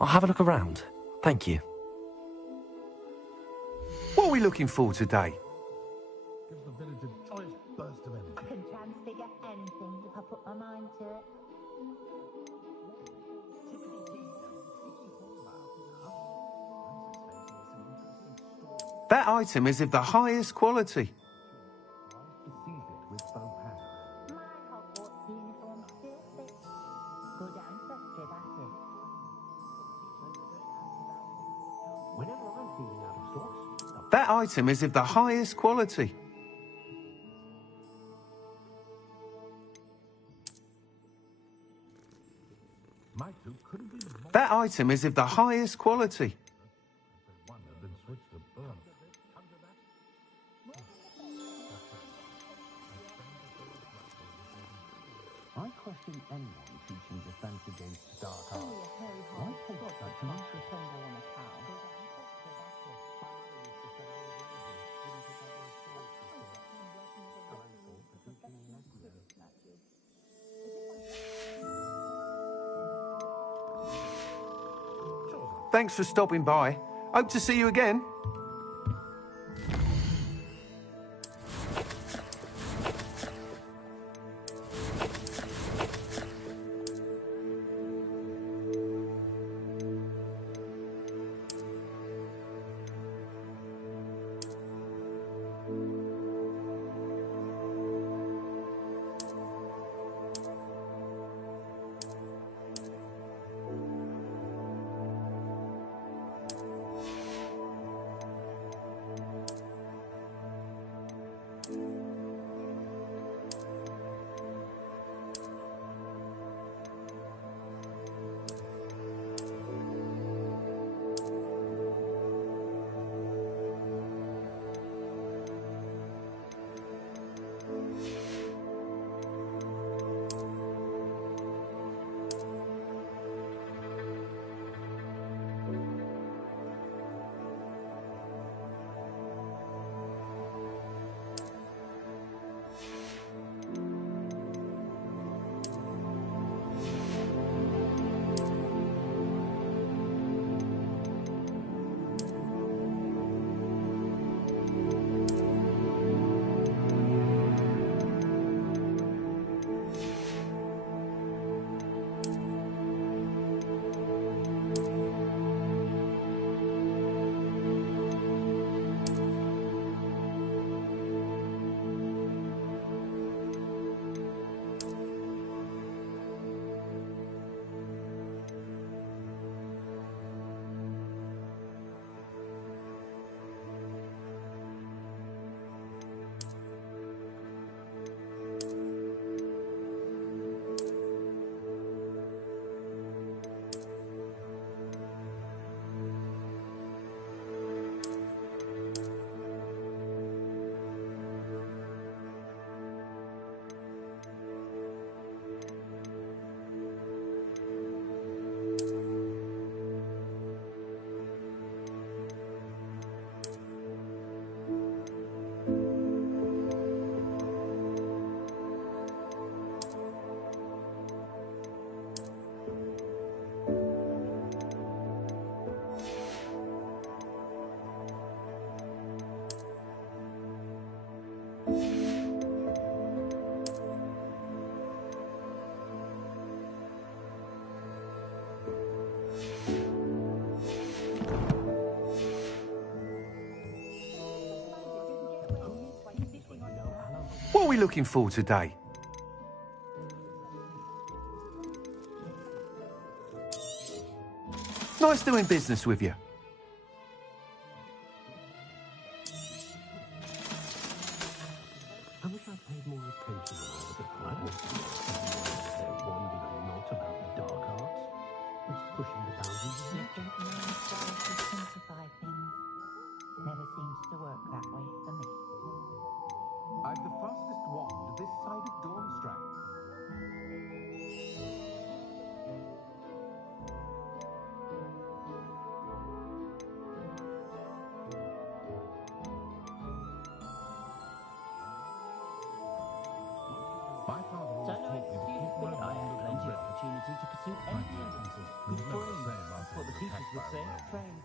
I'll have a look around. Thank you. What are we looking for today? I can transfigure anything if I put my mind to it. That item is of the highest quality. My Hogwarts uniform still fits. Good ancestry, that is. Whenever I'm feeling out of sorts, That item is of the highest quality. That item is of the highest quality. I question anyone teaching defense against dark arts. Why take such much Thanks for stopping by. Hope to see you again. we looking for today? Nice doing business with you. I wish I'd paid more attention when I was at home. They're wandering a lot about the dark arts. It's pushing the boundaries of magic. Trying to simplify things. Never seems to work that way for me. I've the fastest wand this side of Dawnstrain. My father always taught me to keep my wand plenty of opportunity to pursue anything I wanted. Good brain. That's what the teachers would say. Train.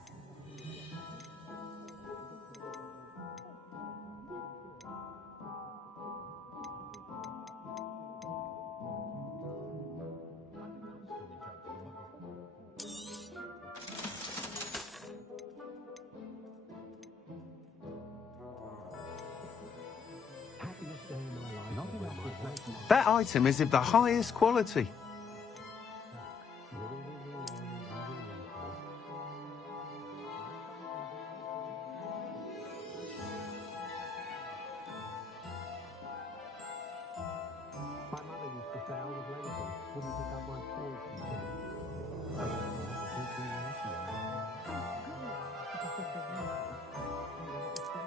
That item is of the highest quality. My mother used to say I was lazy, wouldn't pick up my toys, she said.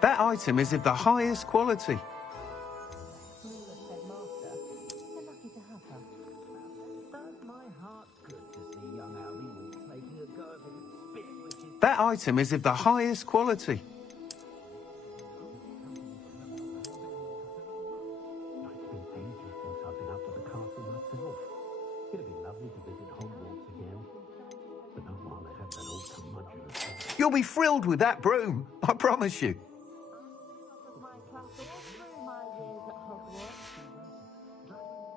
That item is of the highest quality. That item is of the highest quality. It's been ages since I've been up to the castle myself. It'd be lovely to visit Hogwarts again, but not while I have that old curmudgeon. You'll be thrilled with that broom, I promise you.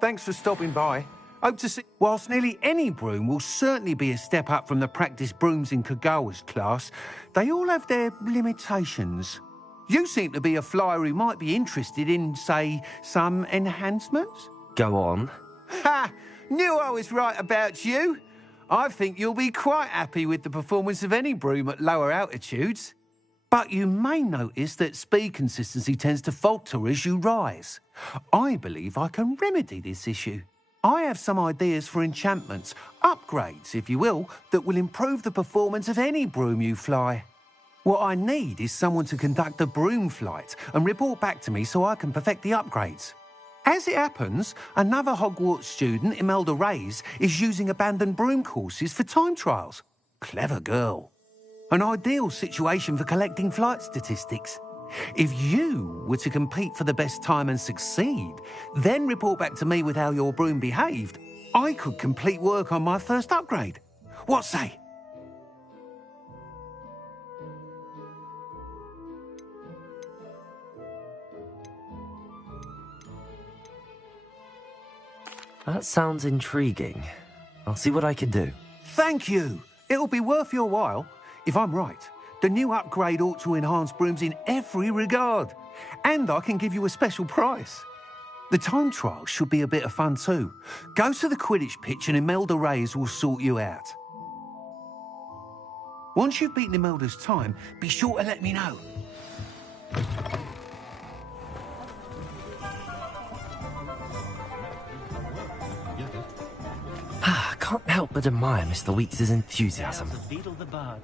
Thanks for stopping by. Hope to see. Whilst nearly any broom will certainly be a step up from the practice brooms in Kagawa's class, they all have their limitations. You seem to be a flyer who might be interested in, say, some enhancements? Go on. Ha! Knew I was right about you. I think you'll be quite happy with the performance of any broom at lower altitudes. But you may notice that speed consistency tends to falter as you rise. I believe I can remedy this issue. I have some ideas for enchantments, upgrades, if you will, that will improve the performance of any broom you fly. What I need is someone to conduct a broom flight and report back to me so I can perfect the upgrades. As it happens, another Hogwarts student, Imelda Reyes, is using abandoned broom courses for time trials. Clever girl. An ideal situation for collecting flight statistics. If you were to compete for the best time and succeed, then report back to me with how your broom behaved, I could complete work on my first upgrade. What say? That sounds intriguing. I'll see what I can do. Thank you. It'll be worth your while. If I'm right, the new upgrade ought to enhance brooms in every regard. And I can give you a special price. The time trial should be a bit of fun too. Go to the Quidditch pitch and Imelda Reyes will sort you out. Once you've beaten Imelda's time, be sure to let me know. I can't help but admire Mr. Weeks' enthusiasm. Beetle the Bard.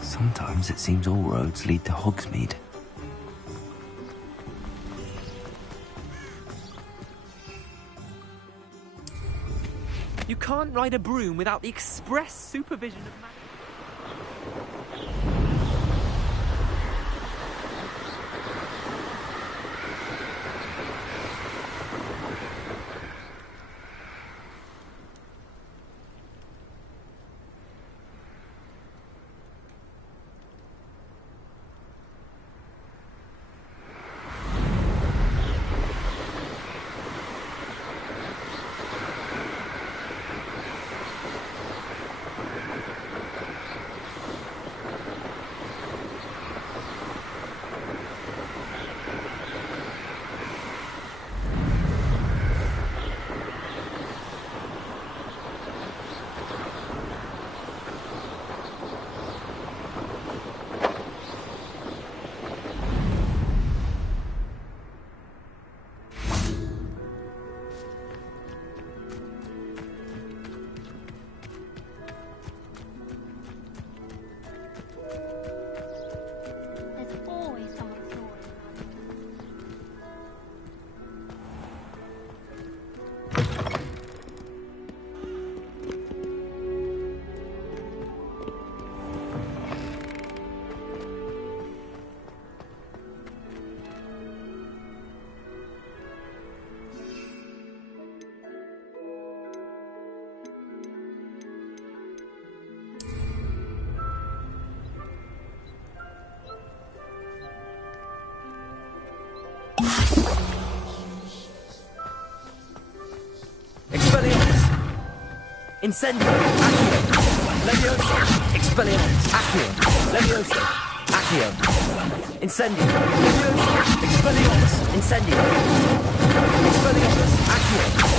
Sometimes it seems all roads lead to Hogsmeade. You can't ride a broom without the express supervision of magic. Incendio, Accio, Levioso, Expelliarmus, Accio, Levioso, Accio, Incendio, Levioso, Expelliarmus, Incendio, Expelliarmus, Accio.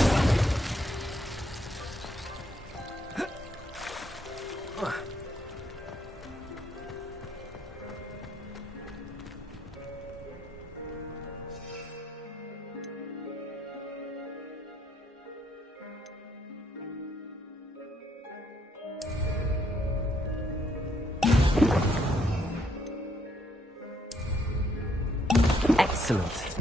Excellent.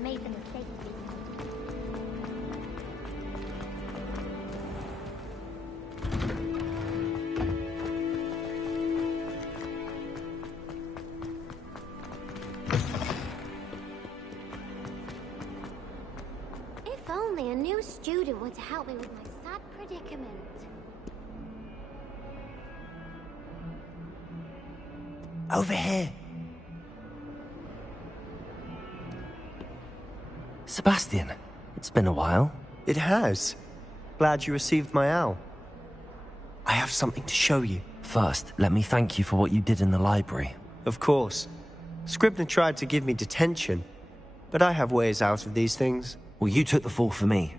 Made the mistake. only a new student were to help me with my sad predicament. Over here. Sebastian, it's been a while. It has. Glad you received my owl. I have something to show you. First, let me thank you for what you did in the library. Of course. Scribner tried to give me detention, but I have ways out of these things. Well, you took the fall for me,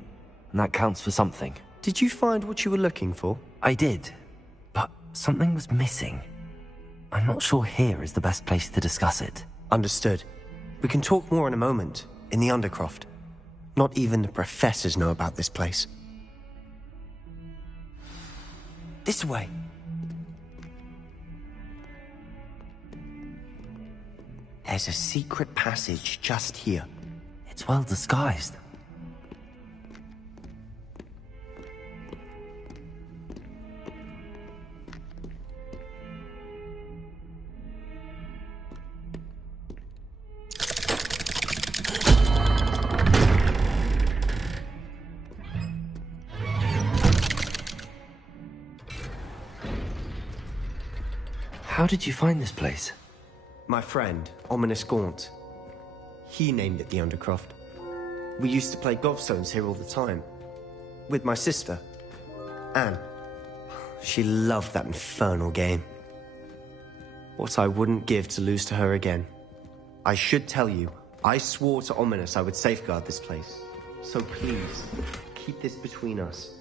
and that counts for something. Did you find what you were looking for? I did, but something was missing. I'm not sure here is the best place to discuss it. Understood. We can talk more in a moment, in the Undercroft. Not even the professors know about this place. This way. There's a secret passage just here. It's well disguised. How did you find this place? My friend, Ominous Gaunt. He named it the Undercroft. We used to play gobstones here all the time. With my sister, Anne. She loved that infernal game. What I wouldn't give to lose to her again. I should tell you, I swore to Ominous I would safeguard this place. So please, keep this between us.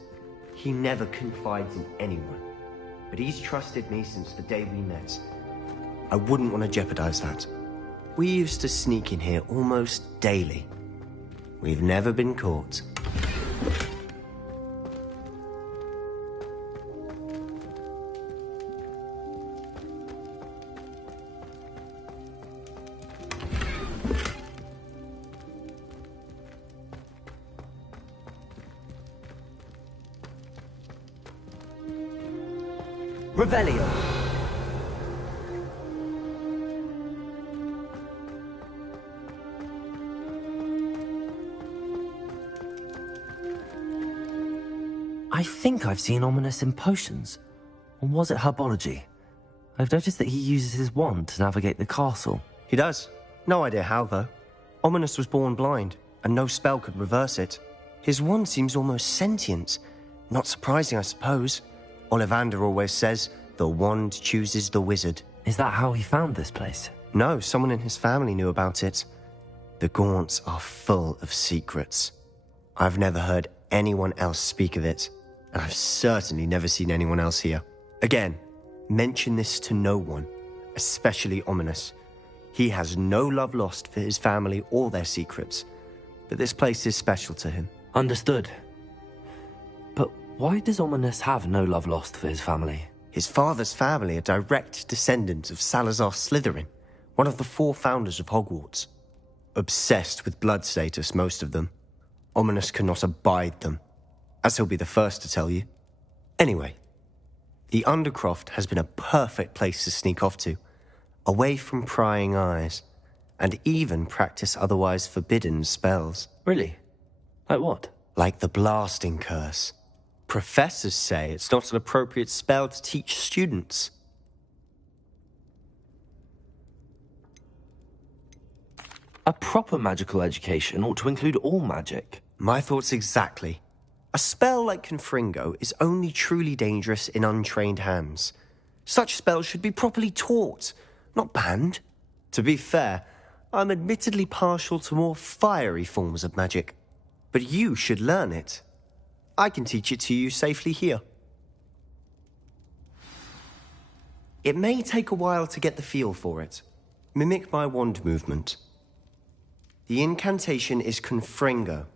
He never confides in anyone. But he's trusted me since the day we met. I wouldn't want to jeopardize that. We used to sneak in here almost daily. We've never been caught. Revelio. I think I've seen Ominous in potions. Or was it herbology? I've noticed that he uses his wand to navigate the castle. He does. No idea how, though. Ominous was born blind, and no spell could reverse it. His wand seems almost sentient. Not surprising, I suppose. Ollivander always says, the wand chooses the wizard. Is that how he found this place? No, someone in his family knew about it. The Gaunts are full of secrets. I've never heard anyone else speak of it, and I've certainly never seen anyone else here. Again, mention this to no one, especially Ominous. He has no love lost for his family or their secrets, but this place is special to him. Understood. But why does Ominous have no love lost for his family? His father's family are direct descendants of Salazar Slytherin, one of the 4 founders of Hogwarts. Obsessed with blood status, most of them. Ominous cannot abide them, as he'll be the first to tell you. Anyway, the Undercroft has been a perfect place to sneak off to, away from prying eyes, and even practice otherwise forbidden spells. Really? Like what? Like the blasting curse. Professors say it's not an appropriate spell to teach students. A proper magical education ought to include all magic. My thoughts exactly. A spell like Confringo is only truly dangerous in untrained hands. Such spells should be properly taught, not banned. To be fair, I'm admittedly partial to more fiery forms of magic. But you should learn it. I can teach it to you safely here. It may take a while to get the feel for it. Mimic my wand movement. The incantation is Confringo.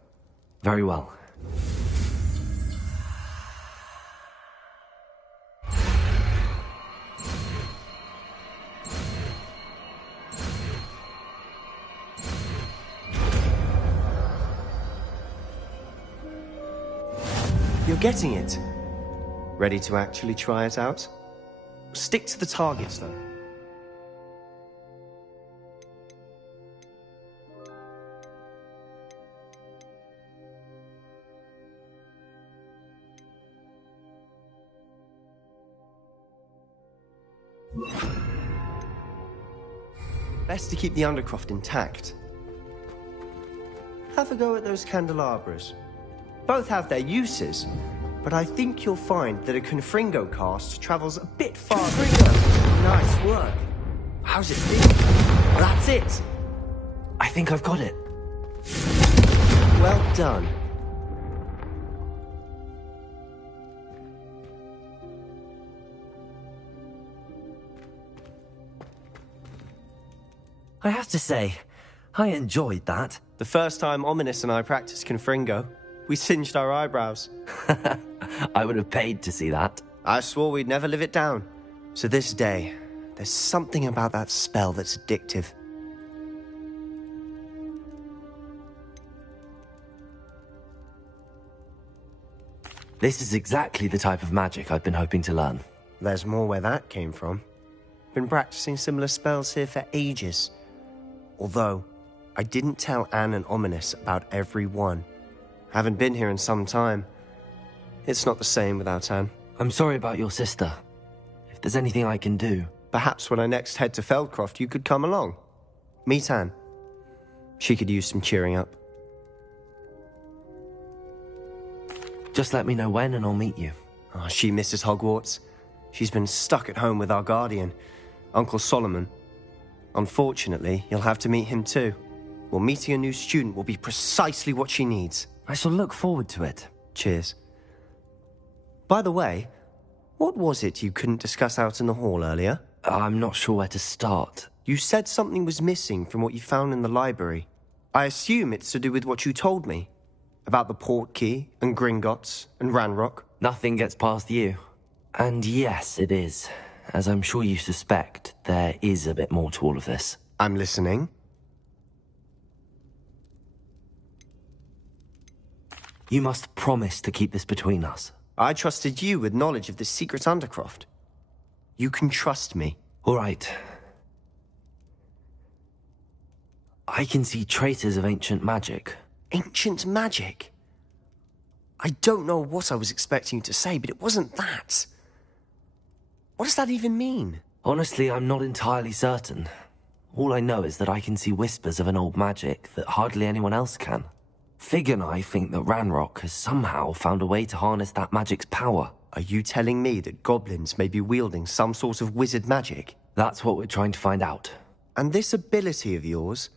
Very well. You're getting it. Ready to actually try it out? Stick to the targets, though. best to keep the Undercroft intact. Have a go at those candelabras. Both have their uses, but I think you'll find that a Confringo cast travels a bit farther. Nice work. How's it feel? That's it. I think I've got it. Well done. I have to say, I enjoyed that. The first time Ominous and I practiced Confringo, we singed our eyebrows. I would have paid to see that. I swore we'd never live it down. So this day, there's something about that spell that's addictive. This is exactly the type of magic I've been hoping to learn. There's more where that came from. Been practicing similar spells here for ages. Although, I didn't tell Anne and Ominous about every one. Haven't been here in some time. It's not the same without Anne. I'm sorry about your sister. If there's anything I can do... Perhaps when I next head to Feldcroft, you could come along. Meet Anne. She could use some cheering up. Just let me know when and I'll meet you. Oh, she misses Hogwarts. She's been stuck at home with our guardian, Uncle Solomon. Unfortunately, you'll have to meet him too. Well, meeting a new student will be precisely what she needs. I shall look forward to it. Cheers. By the way, what was it you couldn't discuss out in the hall earlier? I'm not sure where to start. You said something was missing from what you found in the library. I assume it's to do with what you told me. About the Portkey, and Gringotts, and Ranrock. Nothing gets past you. And yes, it is. As I'm sure you suspect, there is a bit more to all of this. I'm listening. You must promise to keep this between us. I trusted you with knowledge of the secret Undercroft. You can trust me. All right. I can see traces of ancient magic. Ancient magic? I don't know what I was expecting you to say, but it wasn't that. What does that even mean? Honestly, I'm not entirely certain. All I know is that I can see whispers of an old magic that hardly anyone else can. Fig and I think that Ranrock has somehow found a way to harness that magic's power. Are you telling me that goblins may be wielding some sort of wizard magic? That's what we're trying to find out. And this ability of yours,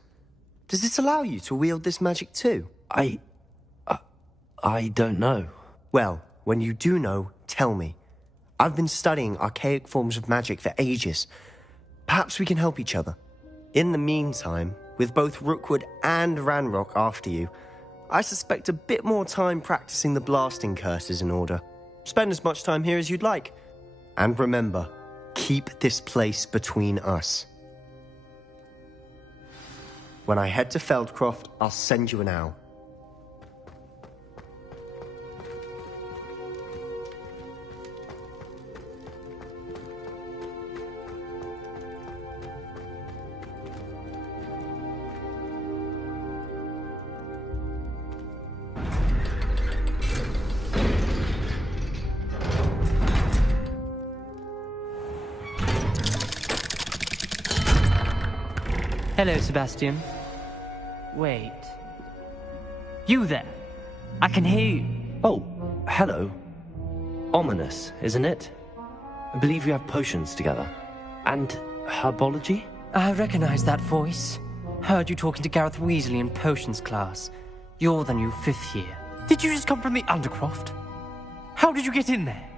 does it allow you to wield this magic too? I don't know. Well, when you do know, tell me. I've been studying archaic forms of magic for ages. Perhaps we can help each other. In the meantime, with both Rookwood and Ranrock after you, I suspect a bit more time practicing the blasting curse is in order. Spend as much time here as you'd like. And remember, keep this place between us. When I head to Feldcroft, I'll send you an owl. Hello, Sebastian. Wait. You there? I can hear you. Oh, hello. Ominous, isn't it? I believe we have potions together. And herbology? I recognize that voice. Heard you talking to Gareth Weasley in potions class. You're the new 5th year. Did you just come from the Undercroft? How did you get in there?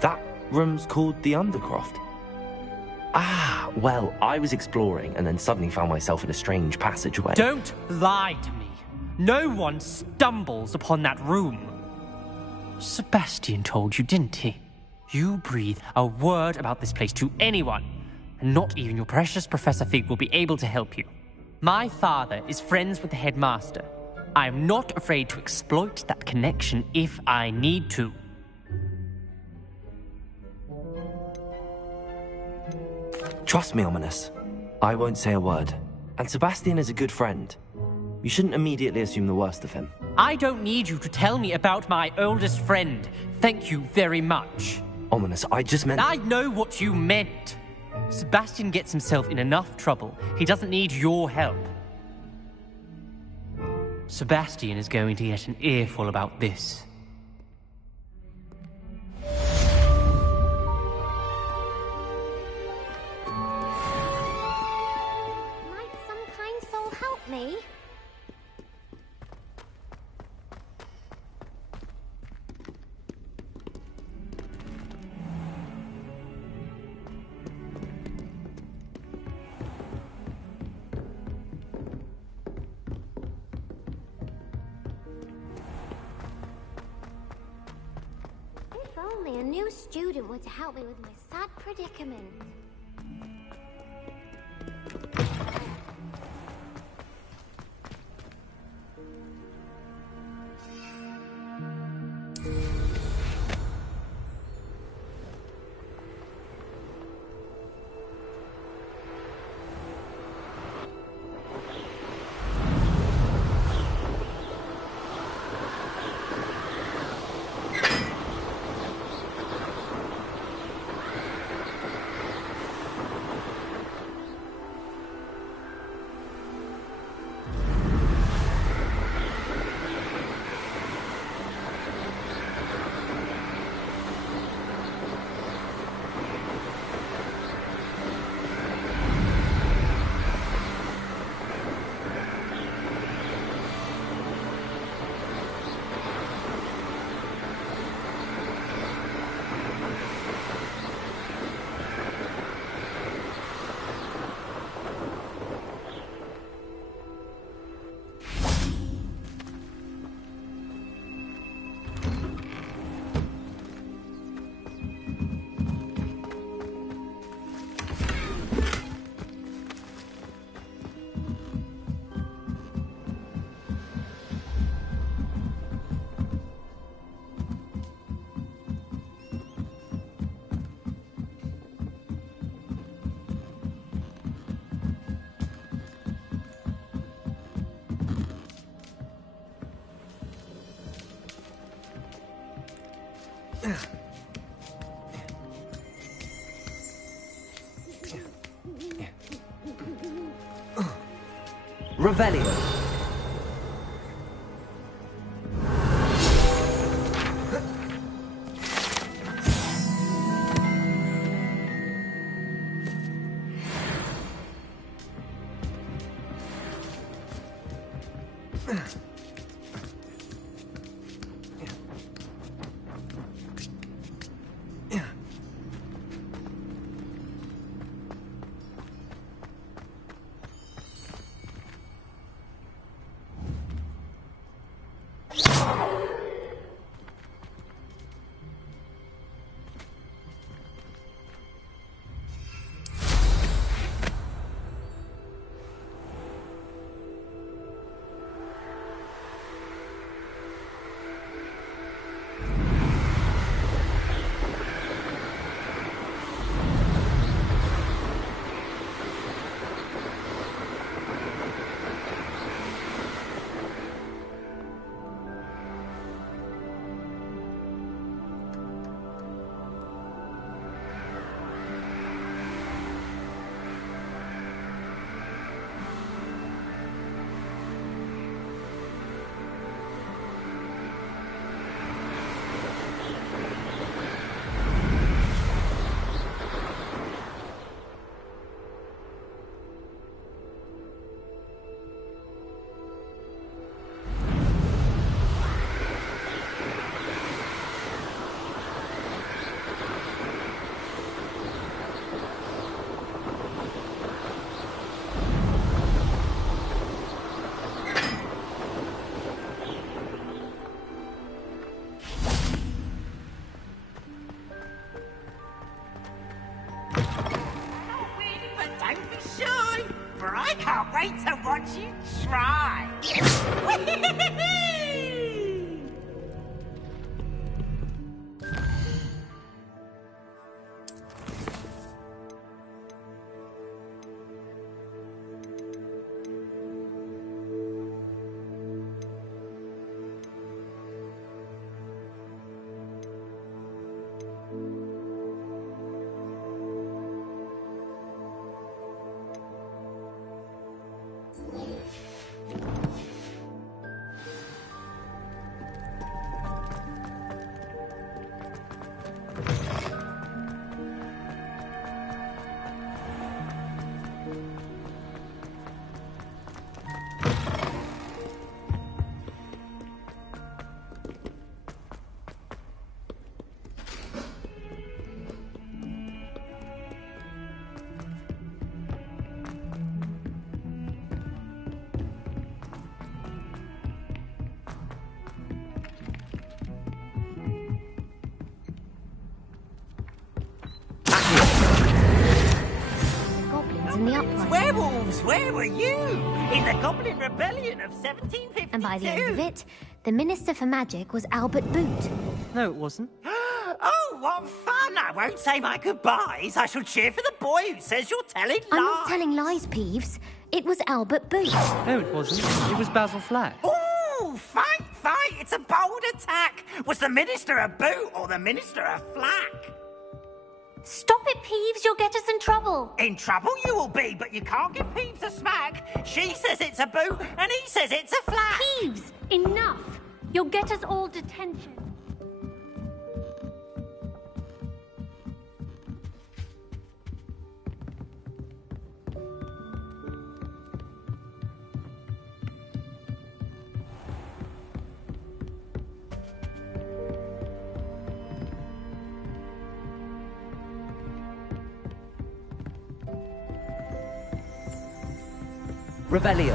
That room's called the Undercroft. Ah, well, I was exploring and then suddenly found myself in a strange passageway. Don't lie to me. No one stumbles upon that room. Sebastian told you, didn't he? You breathe a word about this place to anyone, and not even your precious Professor Fig will be able to help you. My father is friends with the headmaster. I am not afraid to exploit that connection if I need to. Trust me, Ominous. I won't say a word. And Sebastian is a good friend. You shouldn't immediately assume the worst of him. I don't need you to tell me about my oldest friend. Thank you very much. Ominous, I just meant... I know what you meant. Sebastian gets himself in enough trouble. He doesn't need your help. Sebastian is going to get an earful about this. Might some kind soul help me? If only a new student were to help me with my sad predicament. Revelio. I can't wait to watch you try. werewolves in the uprising. Werewolves? Where were you? In the Goblin Rebellion of 1752? And by the end of it, the Minister for Magic was Albert Boot. No, it wasn't. Oh, what fun! I won't say my goodbyes. I shall cheer for the boy who says you're telling lies. I'm not telling lies, Peeves. It was Albert Boot. No, it wasn't. It was Basil Flack. Oh, fight! It's a bold attack. Was the Minister a boot or the Minister a flack? Stop it, Peeves. You'll get us in trouble. In trouble you will be, but you can't give Peeves a smack. She says it's a boot and he says it's a flack. Peeves, enough. You'll get us all detention. Revelio.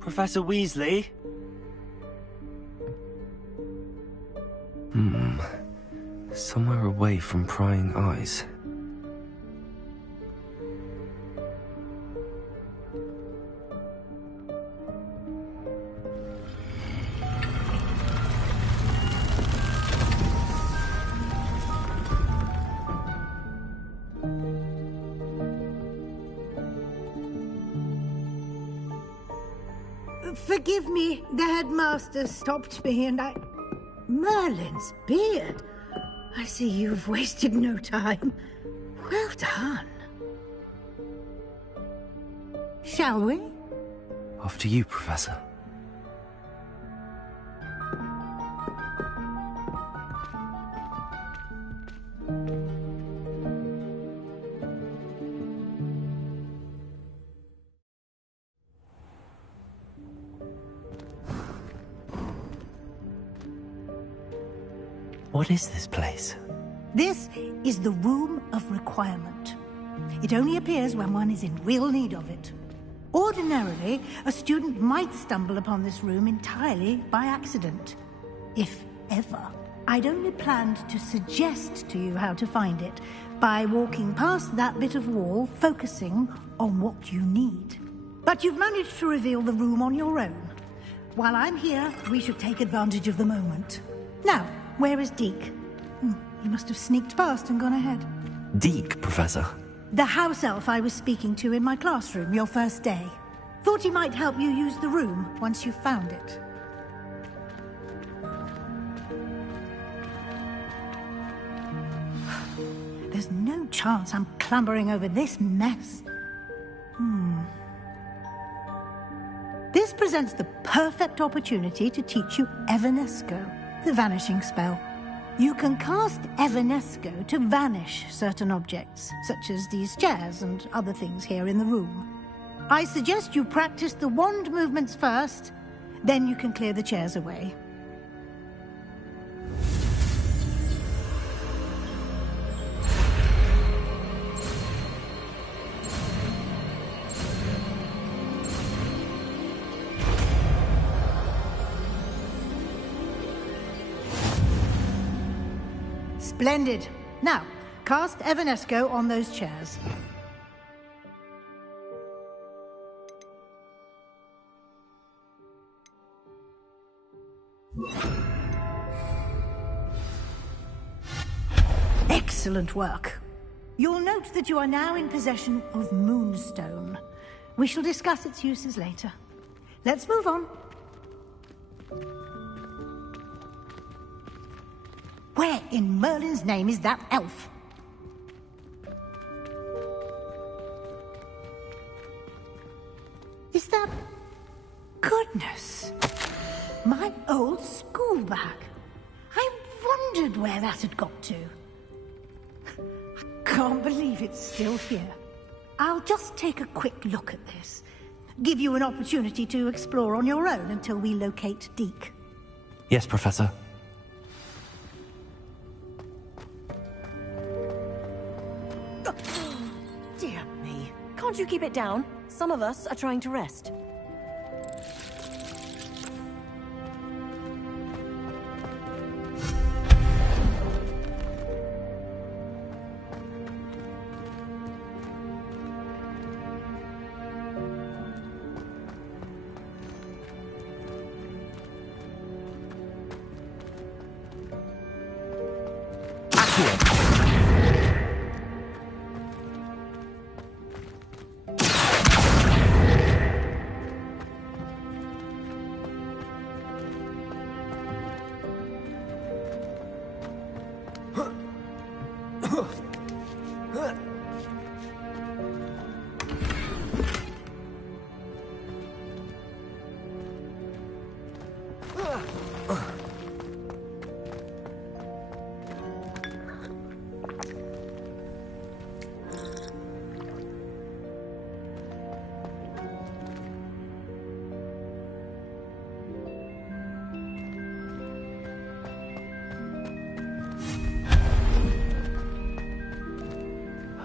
Professor Weasley? Somewhere away from prying eyes. Forgive me, the headmaster stopped me and I... Merlin's beard. I see you've wasted no time. Well done. Shall we? After you, Professor. What is this place? This is the Room of Requirement. It only appears when one is in real need of it. Ordinarily, a student might stumble upon this room entirely by accident. If ever. I'd only planned to suggest to you how to find it by walking past that bit of wall, focusing on what you need. But you've managed to reveal the room on your own. While I'm here, we should take advantage of the moment. Now, where is Deke? He must have sneaked past and gone ahead. Deke, Professor. The house elf I was speaking to in my classroom your first day. Thought he might help you use the room once you found it. There's no chance I'm clambering over this mess. This presents the perfect opportunity to teach you Evanesco, the vanishing spell. You can cast Evanesco to vanish certain objects, such as these chairs and other things here in the room. I suggest you practice the wand movements first, then you can clear the chairs away. Splendid. Now, cast Evanesco on those chairs. Excellent work. You'll note that you are now in possession of Moonstone. We shall discuss its uses later. Let's move on. Where in Merlin's name is that elf? Is that... Goodness! My old school bag. I wondered where that had got to. I can't believe it's still here. I'll just take a quick look at this. Give you an opportunity to explore on your own until we locate Deke. Yes, Professor. Can't you keep it down? Some of us are trying to rest.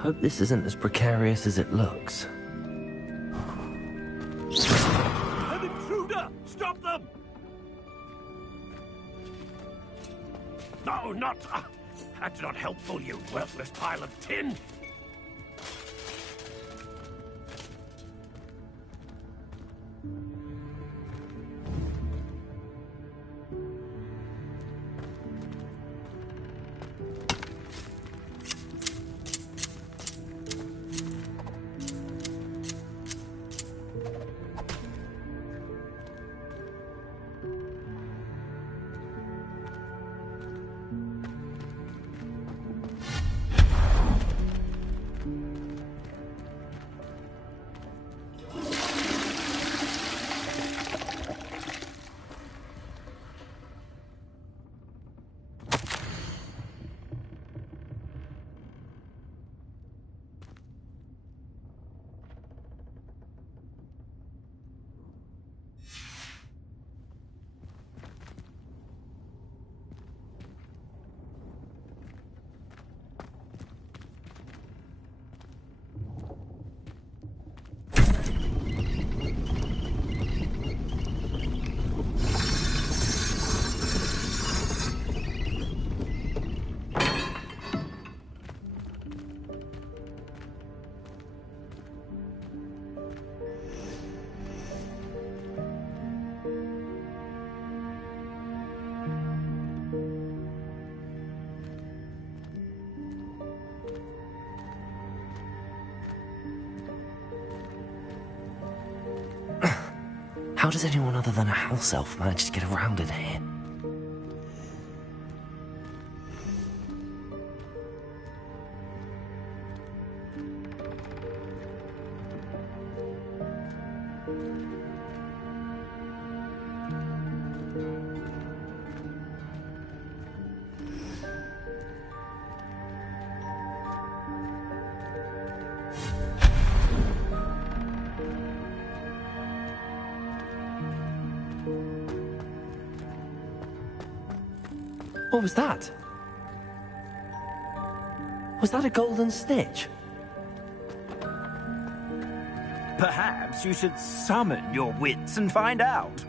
Hope this isn't as precarious as it looks. An intruder! Stop them! No, not... that's not helpful, you worthless pile of tin! How does anyone other than a house elf manage to get around in here? What was that? Was that a golden snitch? Perhaps you should summon your wits and find out.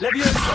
Levioso!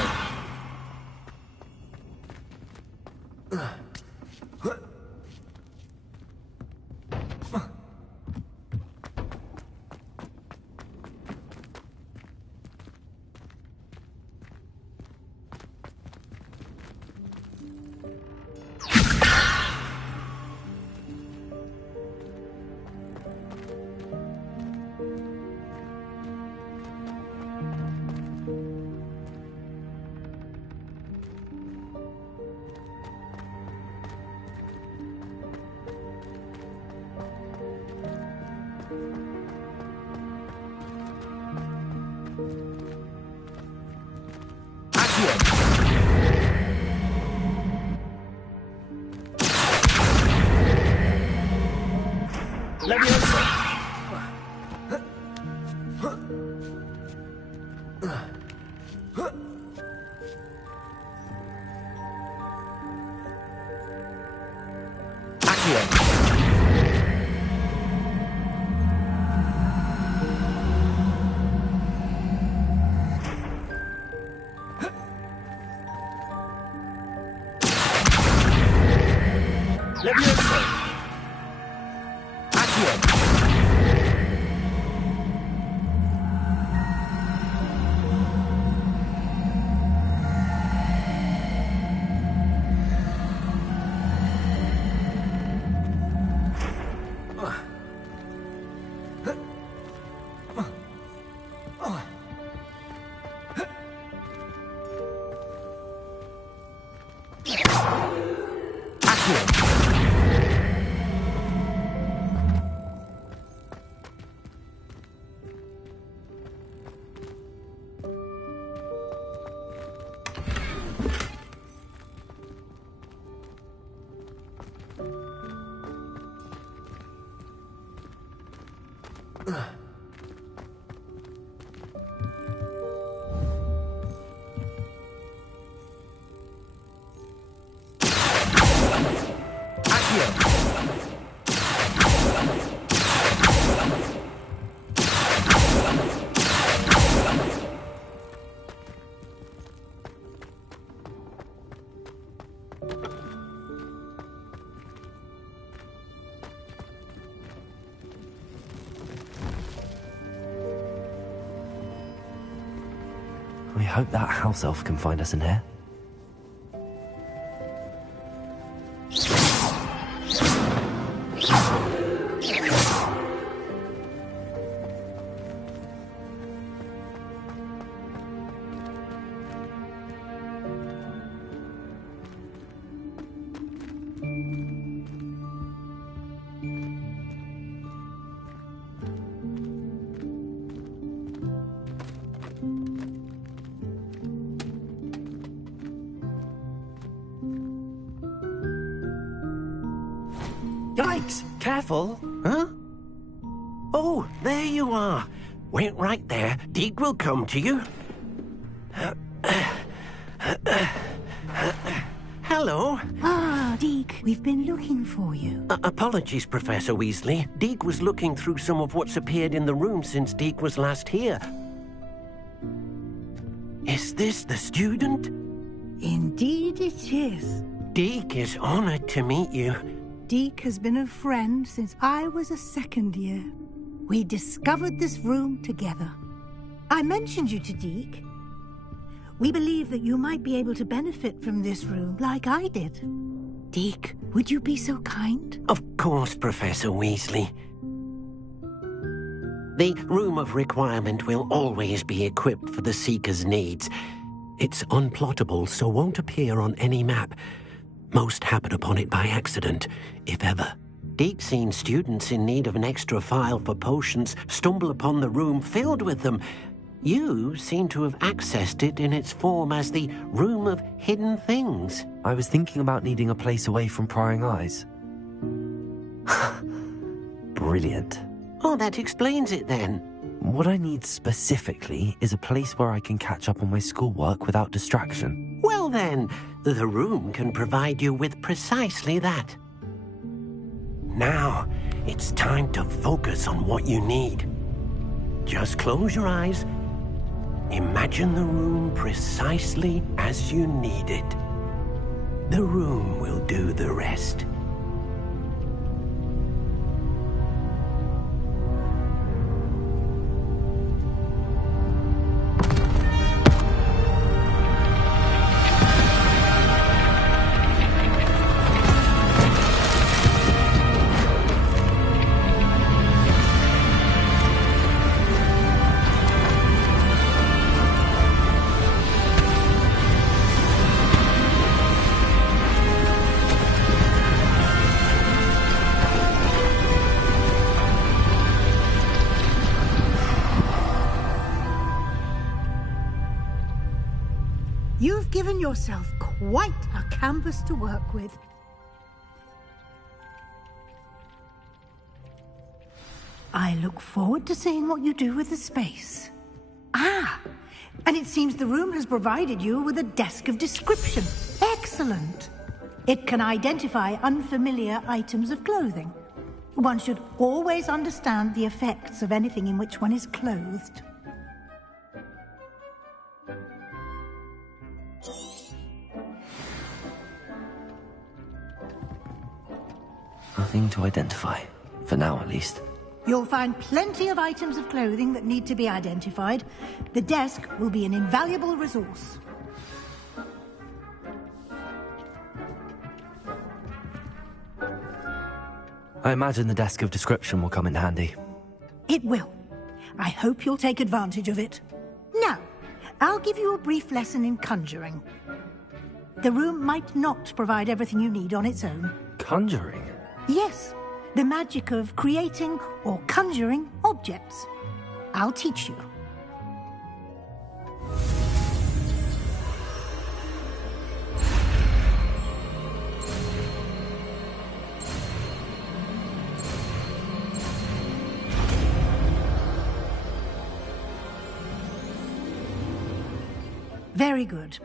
I hope that house elf can find us in here. Yikes! Careful! Huh? Oh, there you are. Wait right there. Deke will come to you. Hello. Ah, Deke, we've been looking for you. Apologies, Professor Weasley. Deke was looking through some of what's appeared in the room since Deke was last here. Is this the student? Indeed it is. Deke is honored to meet you. Deke has been a friend since I was a second year. We discovered this room together. I mentioned you to Deke. We believe that you might be able to benefit from this room like I did. Deke, would you be so kind? Of course, Professor Weasley. The Room of Requirement will always be equipped for the Seeker's needs. It's unplottable, so won't appear on any map. Most happen upon it by accident, if ever. Deep-seen students in need of an extra file for potions stumble upon the room filled with them. You seem to have accessed it in its form as the Room of Hidden Things. I was thinking about needing a place away from prying eyes. Brilliant. Oh, that explains it then. What I need specifically is a place where I can catch up on my schoolwork without distraction. Well then, the room can provide you with precisely that. Now, it's time to focus on what you need. Just close your eyes. Imagine the room precisely as you need it. The room will do the rest. You've given yourself quite a canvas to work with. I look forward to seeing what you do with the space. Ah, and it seems the room has provided you with a desk of description. Excellent. It can identify unfamiliar items of clothing. One should always understand the effects of anything in which one is clothed. Nothing to identify, for now at least. You'll find plenty of items of clothing that need to be identified. The desk will be an invaluable resource. I imagine the desk of description will come in handy. It will. I hope you'll take advantage of it. Now, I'll give you a brief lesson in conjuring. The room might not provide everything you need on its own. Conjuring? Yes, the magic of creating or conjuring objects. I'll teach you. Very good.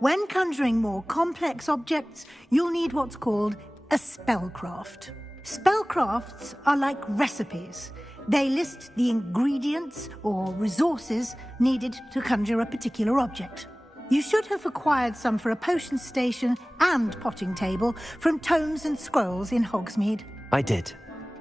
When conjuring more complex objects, you'll need what's called a spellcraft. Spellcrafts are like recipes. They list the ingredients or resources needed to conjure a particular object. You should have acquired some for a potion station and potting table from tomes and scrolls in Hogsmeade. I did.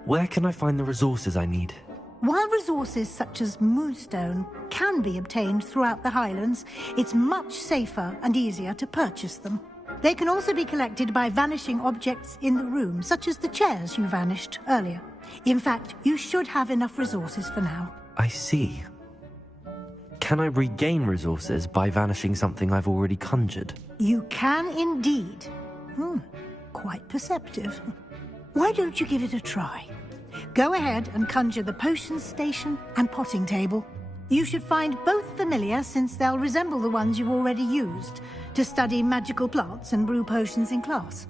Where can I find the resources I need? While resources such as moonstone can be obtained throughout the Highlands, it's much safer and easier to purchase them. They can also be collected by vanishing objects in the room, such as the chairs you vanished earlier. In fact, you should have enough resources for now. I see. Can I regain resources by vanishing something I've already conjured? You can indeed. Quite perceptive. Why don't you give it a try? Go ahead and conjure the potion station and potting table. You should find both familiar, since they'll resemble the ones you've already used to study magical plants and brew potions in class.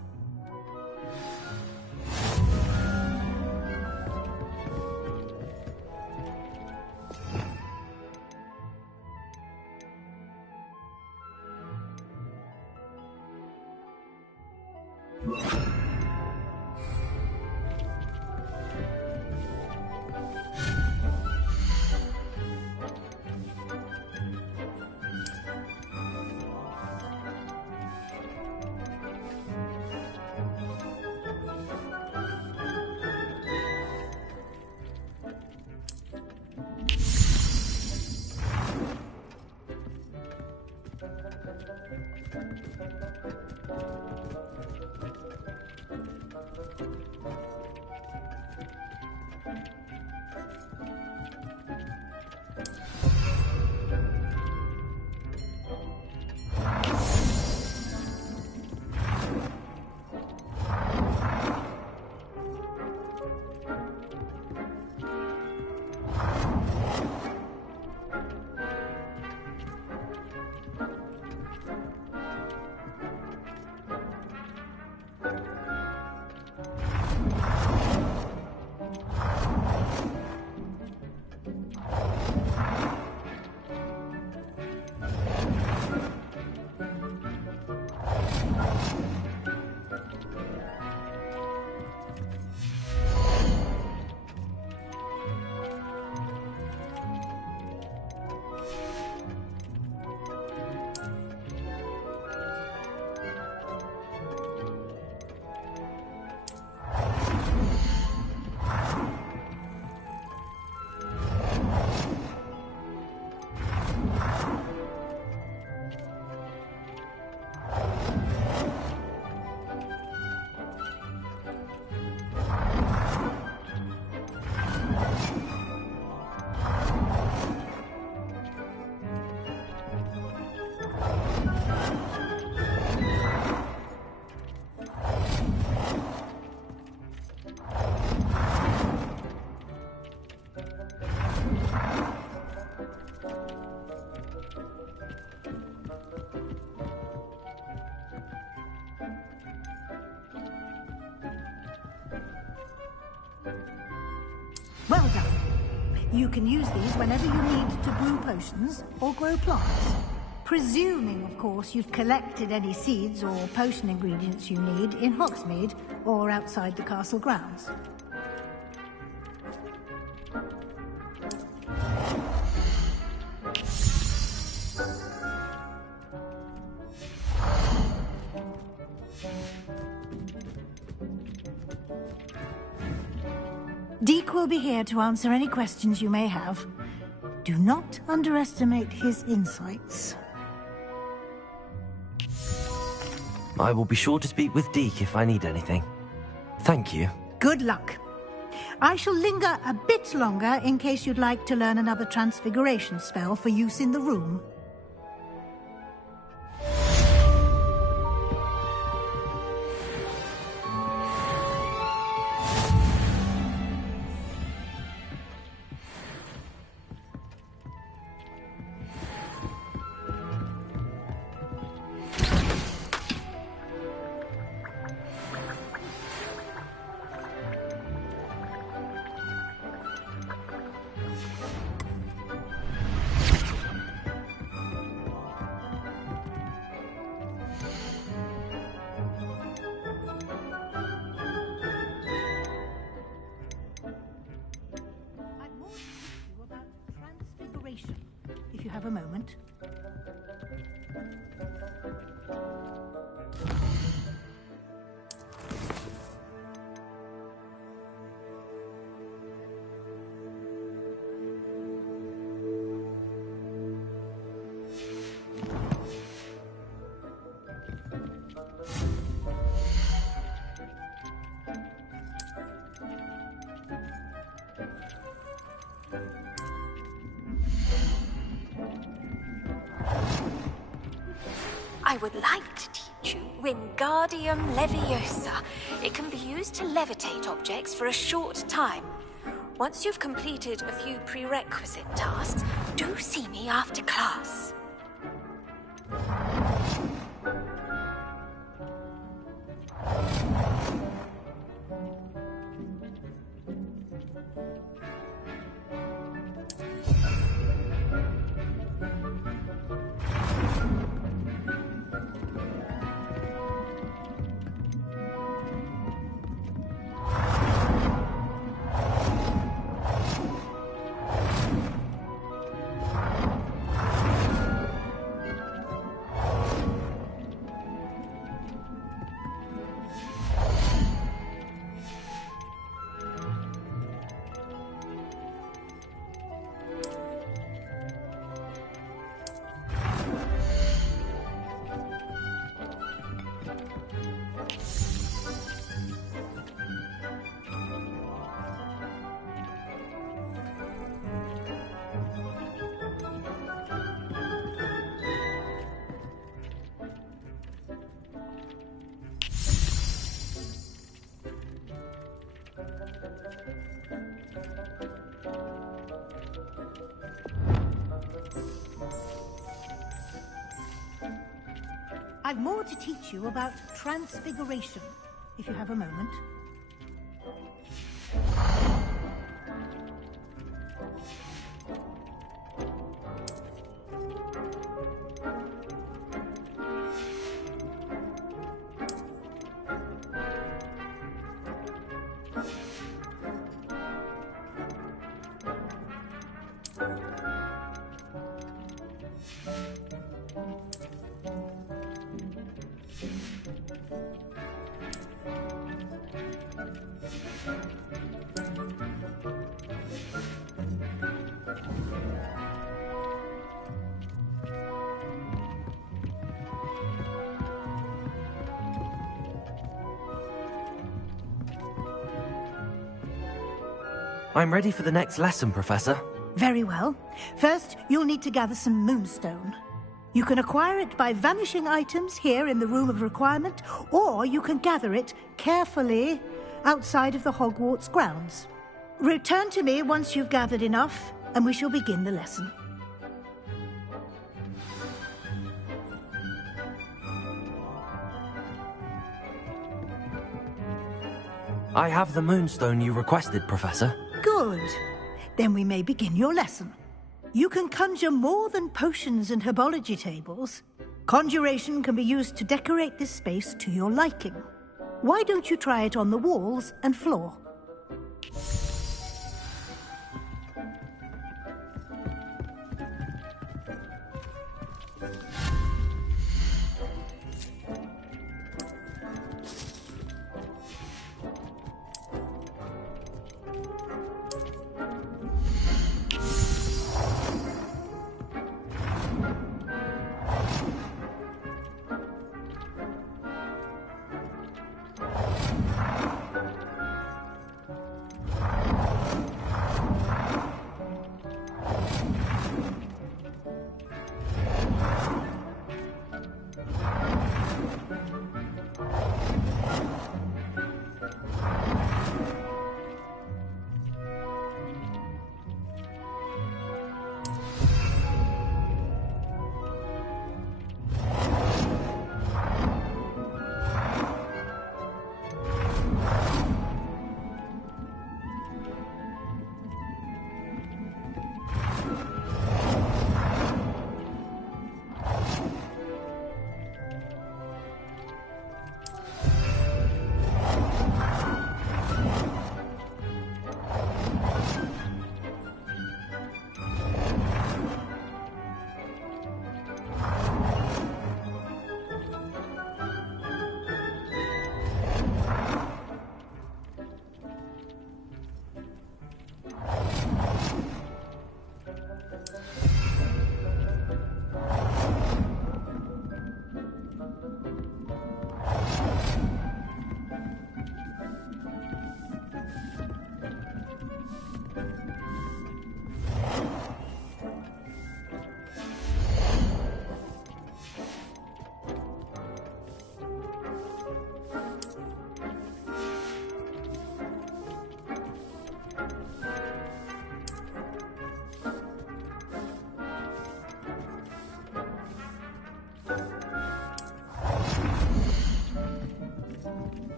You can use these whenever you need to brew potions or grow plants. Presuming, of course, you've collected any seeds or potion ingredients you need in Hogsmeade or outside the castle grounds. Deke will be here to answer any questions you may have. Do not underestimate his insights. I will be sure to speak with Deke if I need anything. Thank you. Good luck. I shall linger a bit longer in case you'd like to learn another transfiguration spell for use in the room. If you have a moment. I would like to teach you Wingardium Leviosa. It can be used to levitate objects for a short time. Once you've completed a few prerequisite tasks, do see me after class. I've more to teach you about transfiguration, if you have a moment. I'm ready for the next lesson, Professor. Very well. First, you'll need to gather some moonstone. You can acquire it by vanishing items here in the Room of Requirement, or you can gather it carefully outside of the Hogwarts grounds. Return to me once you've gathered enough, and we shall begin the lesson. I have the moonstone you requested, Professor. Good. Then we may begin your lesson. You can conjure more than potions and herbology tables. Conjuration can be used to decorate this space to your liking. Why don't you try it on the walls and floor?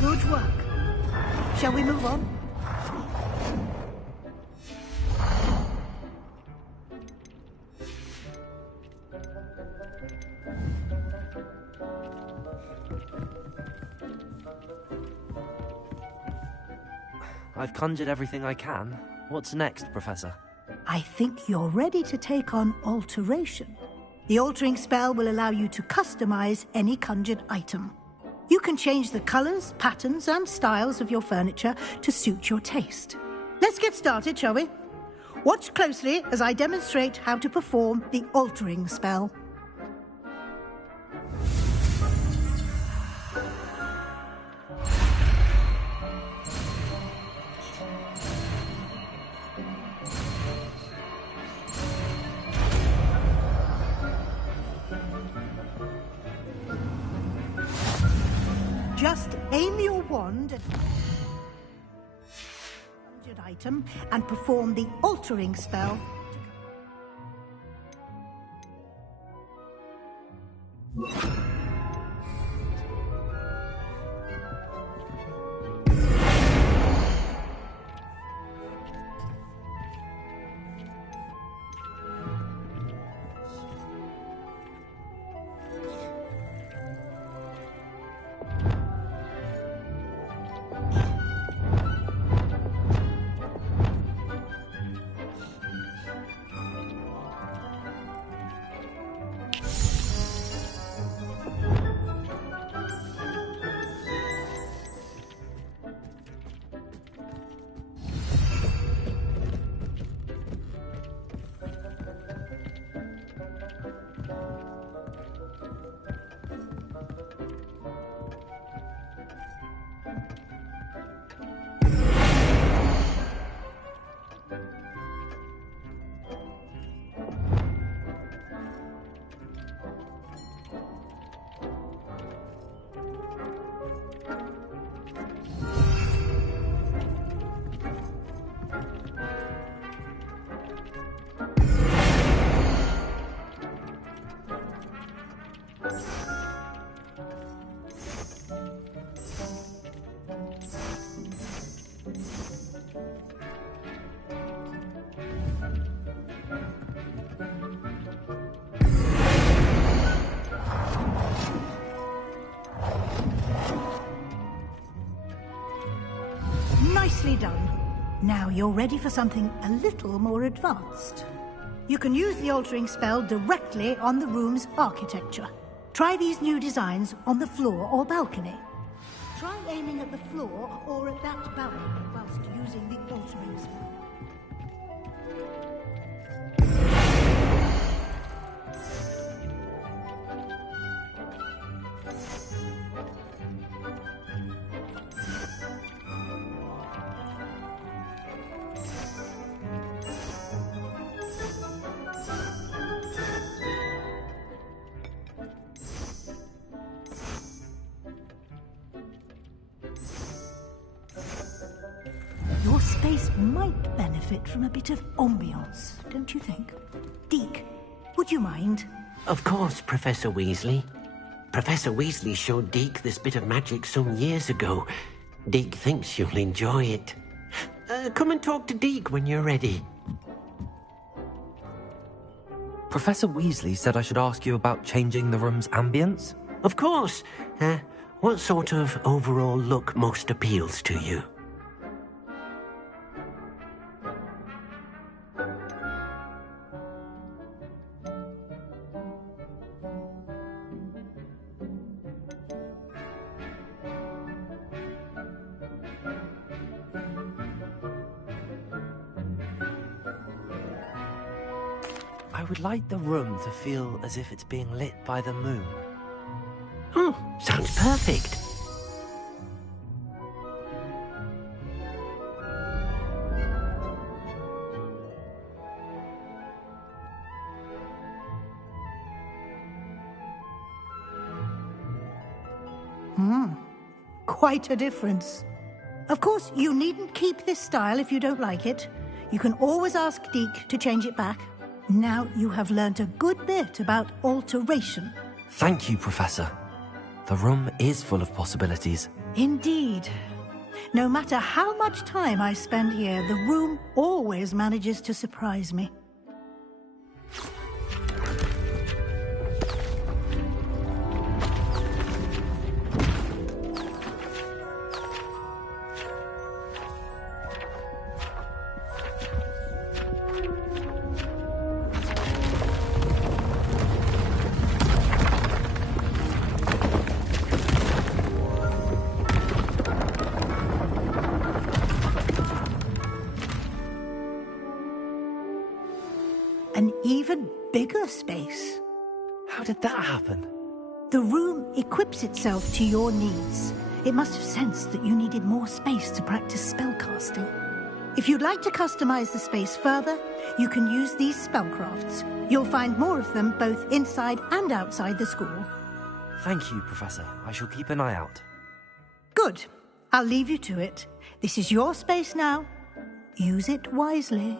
Good work. Shall we move on? I've conjured everything I can. What's next, Professor? I think you're ready to take on alteration. The altering spell will allow you to customize any conjured item. You can change the colors, patterns, and styles of your furniture to suit your taste. Let's get started, shall we? Watch closely as I demonstrate how to perform the altering spell. Just aim your wand at a conjured item and perform the altering spell. Nicely done. Now you're ready for something a little more advanced. You can use the altering spell directly on the room's architecture. Try these new designs on the floor or balcony. Try aiming at the floor or at that balcony whilst using the altering spell. Your space might benefit from a bit of ambiance, don't you think? Deke, would you mind? Of course, Professor Weasley. Professor Weasley showed Deke this bit of magic some years ago. Deke thinks you'll enjoy it. Come and talk to Deke when you're ready. Professor Weasley said I should ask you about changing the room's ambience? Of course. What sort of overall look most appeals to you? I would like the room to feel as if it's being lit by the moon. Oh, sounds perfect. Quite a difference. Of course, you needn't keep this style if you don't like it. You can always ask Deke to change it back. Now you have learnt a good bit about alteration. Thank you, Professor. The room is full of possibilities. Indeed. No matter how much time I spend here, the room always manages to surprise me. An even bigger space. How did that happen? The room equips itself to your needs. It must have sensed that you needed more space to practice spellcasting. If you'd like to customize the space further, you can use these spellcrafts. You'll find more of them both inside and outside the school. Thank you, Professor. I shall keep an eye out. Good. I'll leave you to it. This is your space now. Use it wisely.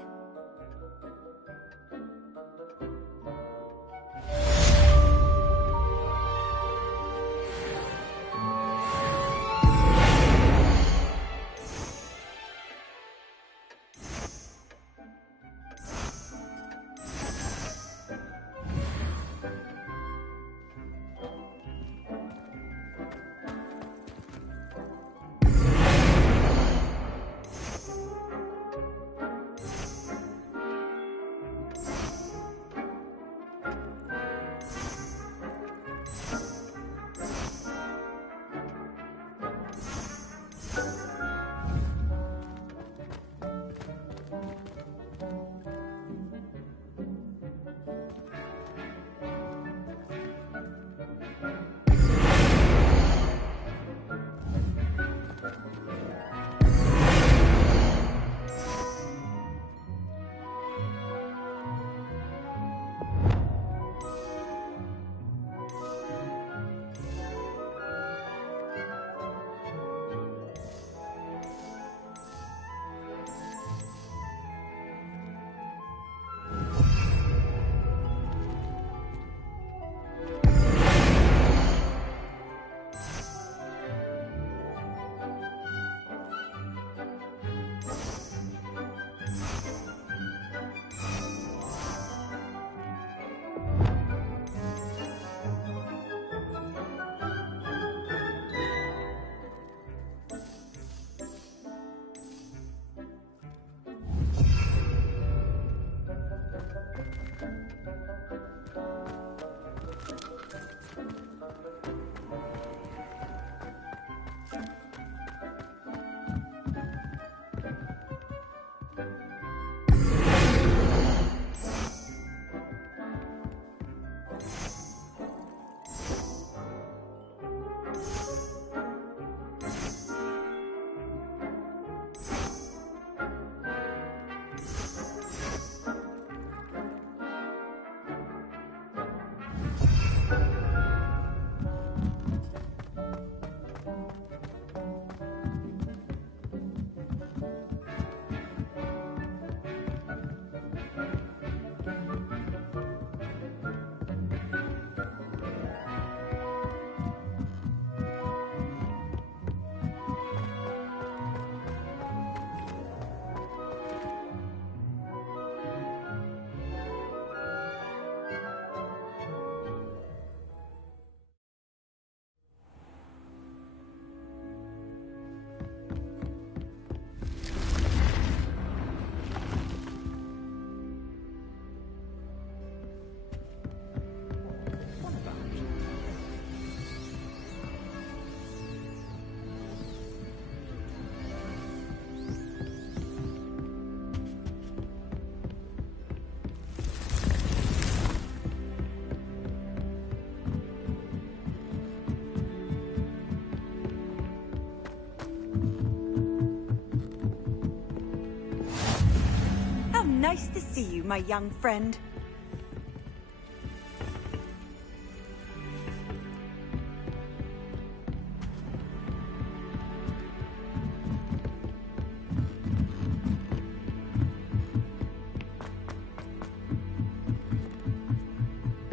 Nice to see you, my young friend.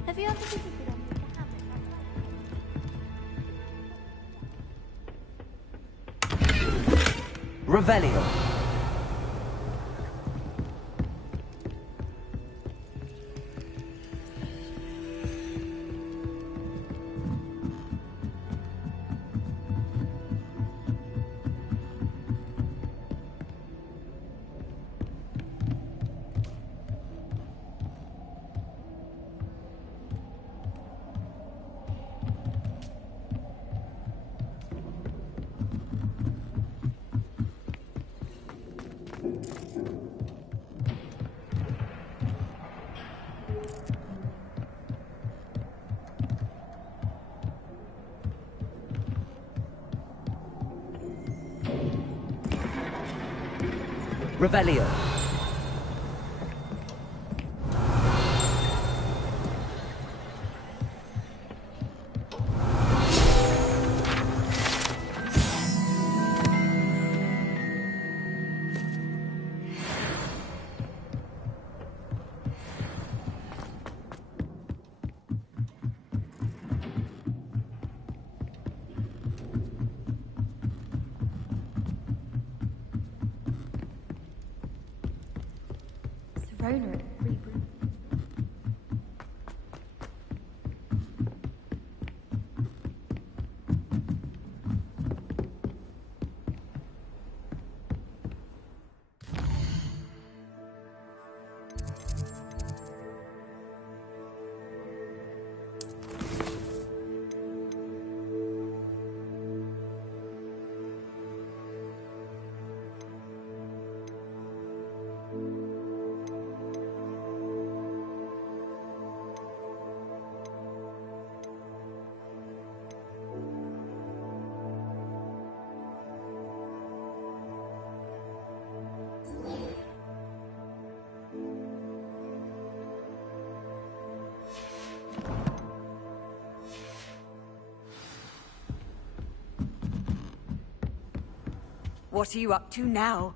Have you ever visited any of the hamlets? Revelio. Revelio. Serona at Free Brew. What are you up to now?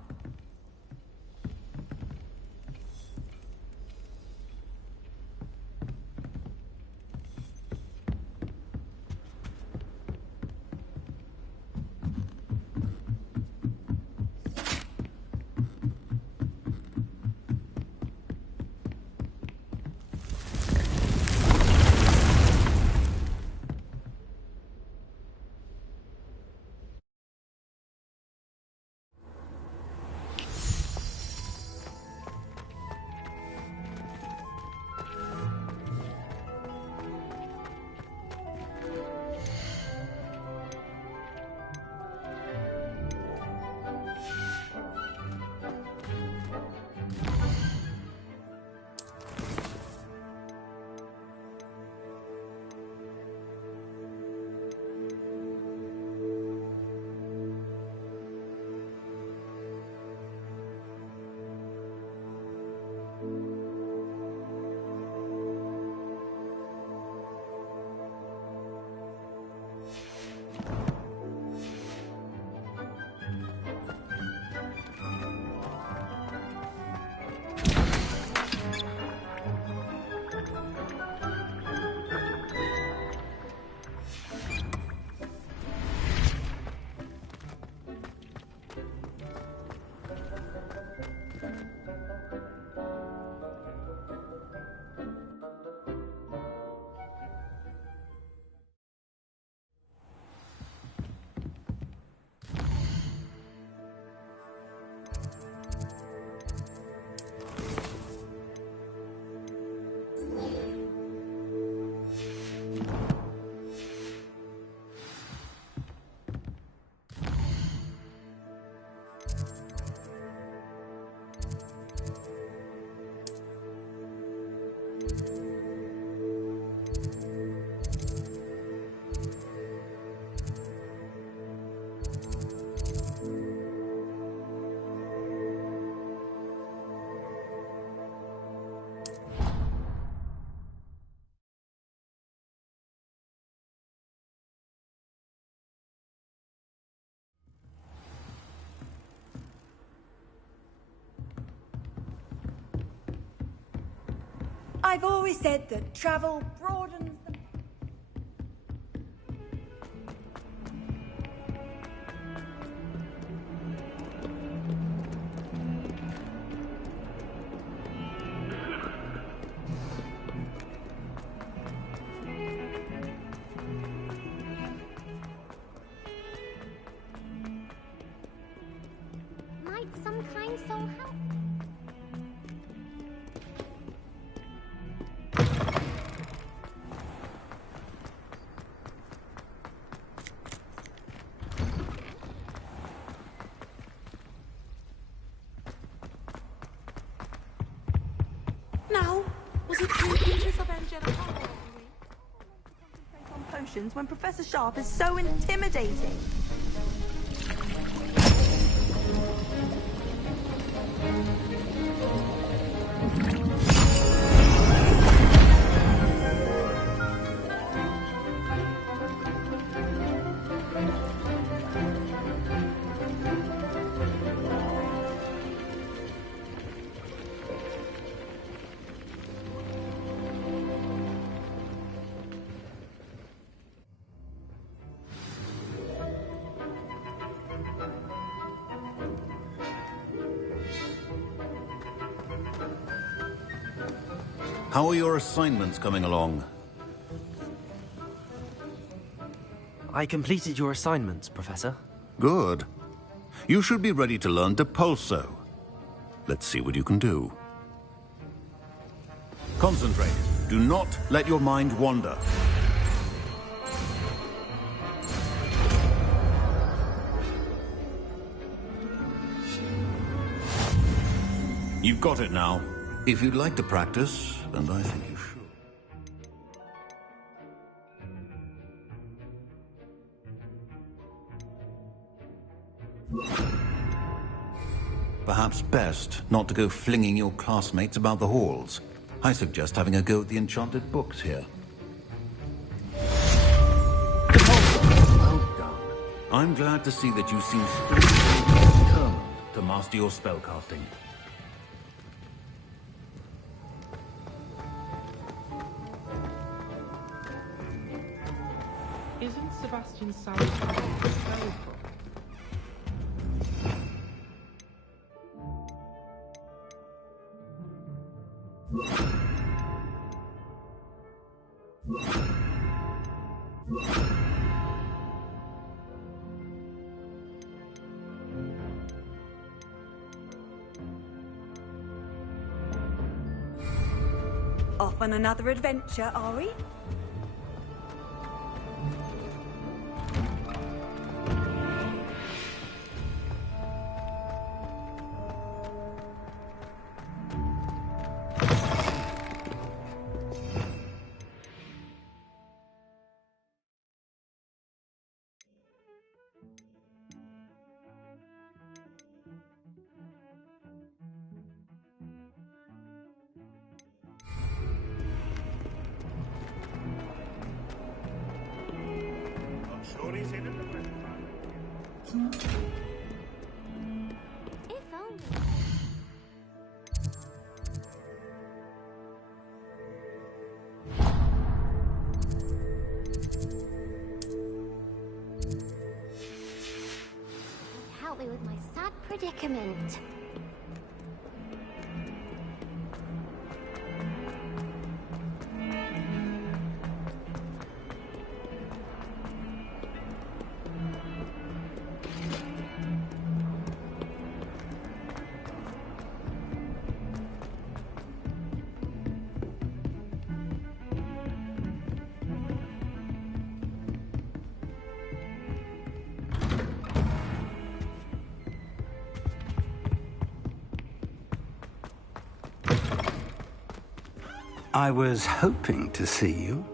I've always said that travel broadens the... Might some kind soul help? Now, was it true Princess of Angelica on potions when Professor Sharp is so intimidating? How are your assignments coming along? I completed your assignments, Professor. Good. You should be ready to learn Depulso. Let's see what you can do. Concentrate. Do not let your mind wander. You've got it now. If you'd like to practice, and I think you should. Perhaps best not to go flinging your classmates about the halls. I suggest having a go at the enchanted books here. Well done. I'm glad to see that you seem determined to master your spellcasting. Isn't Sebastian Salazar Off on another adventure, are we? Help me with my sad predicament. I was hoping to see you.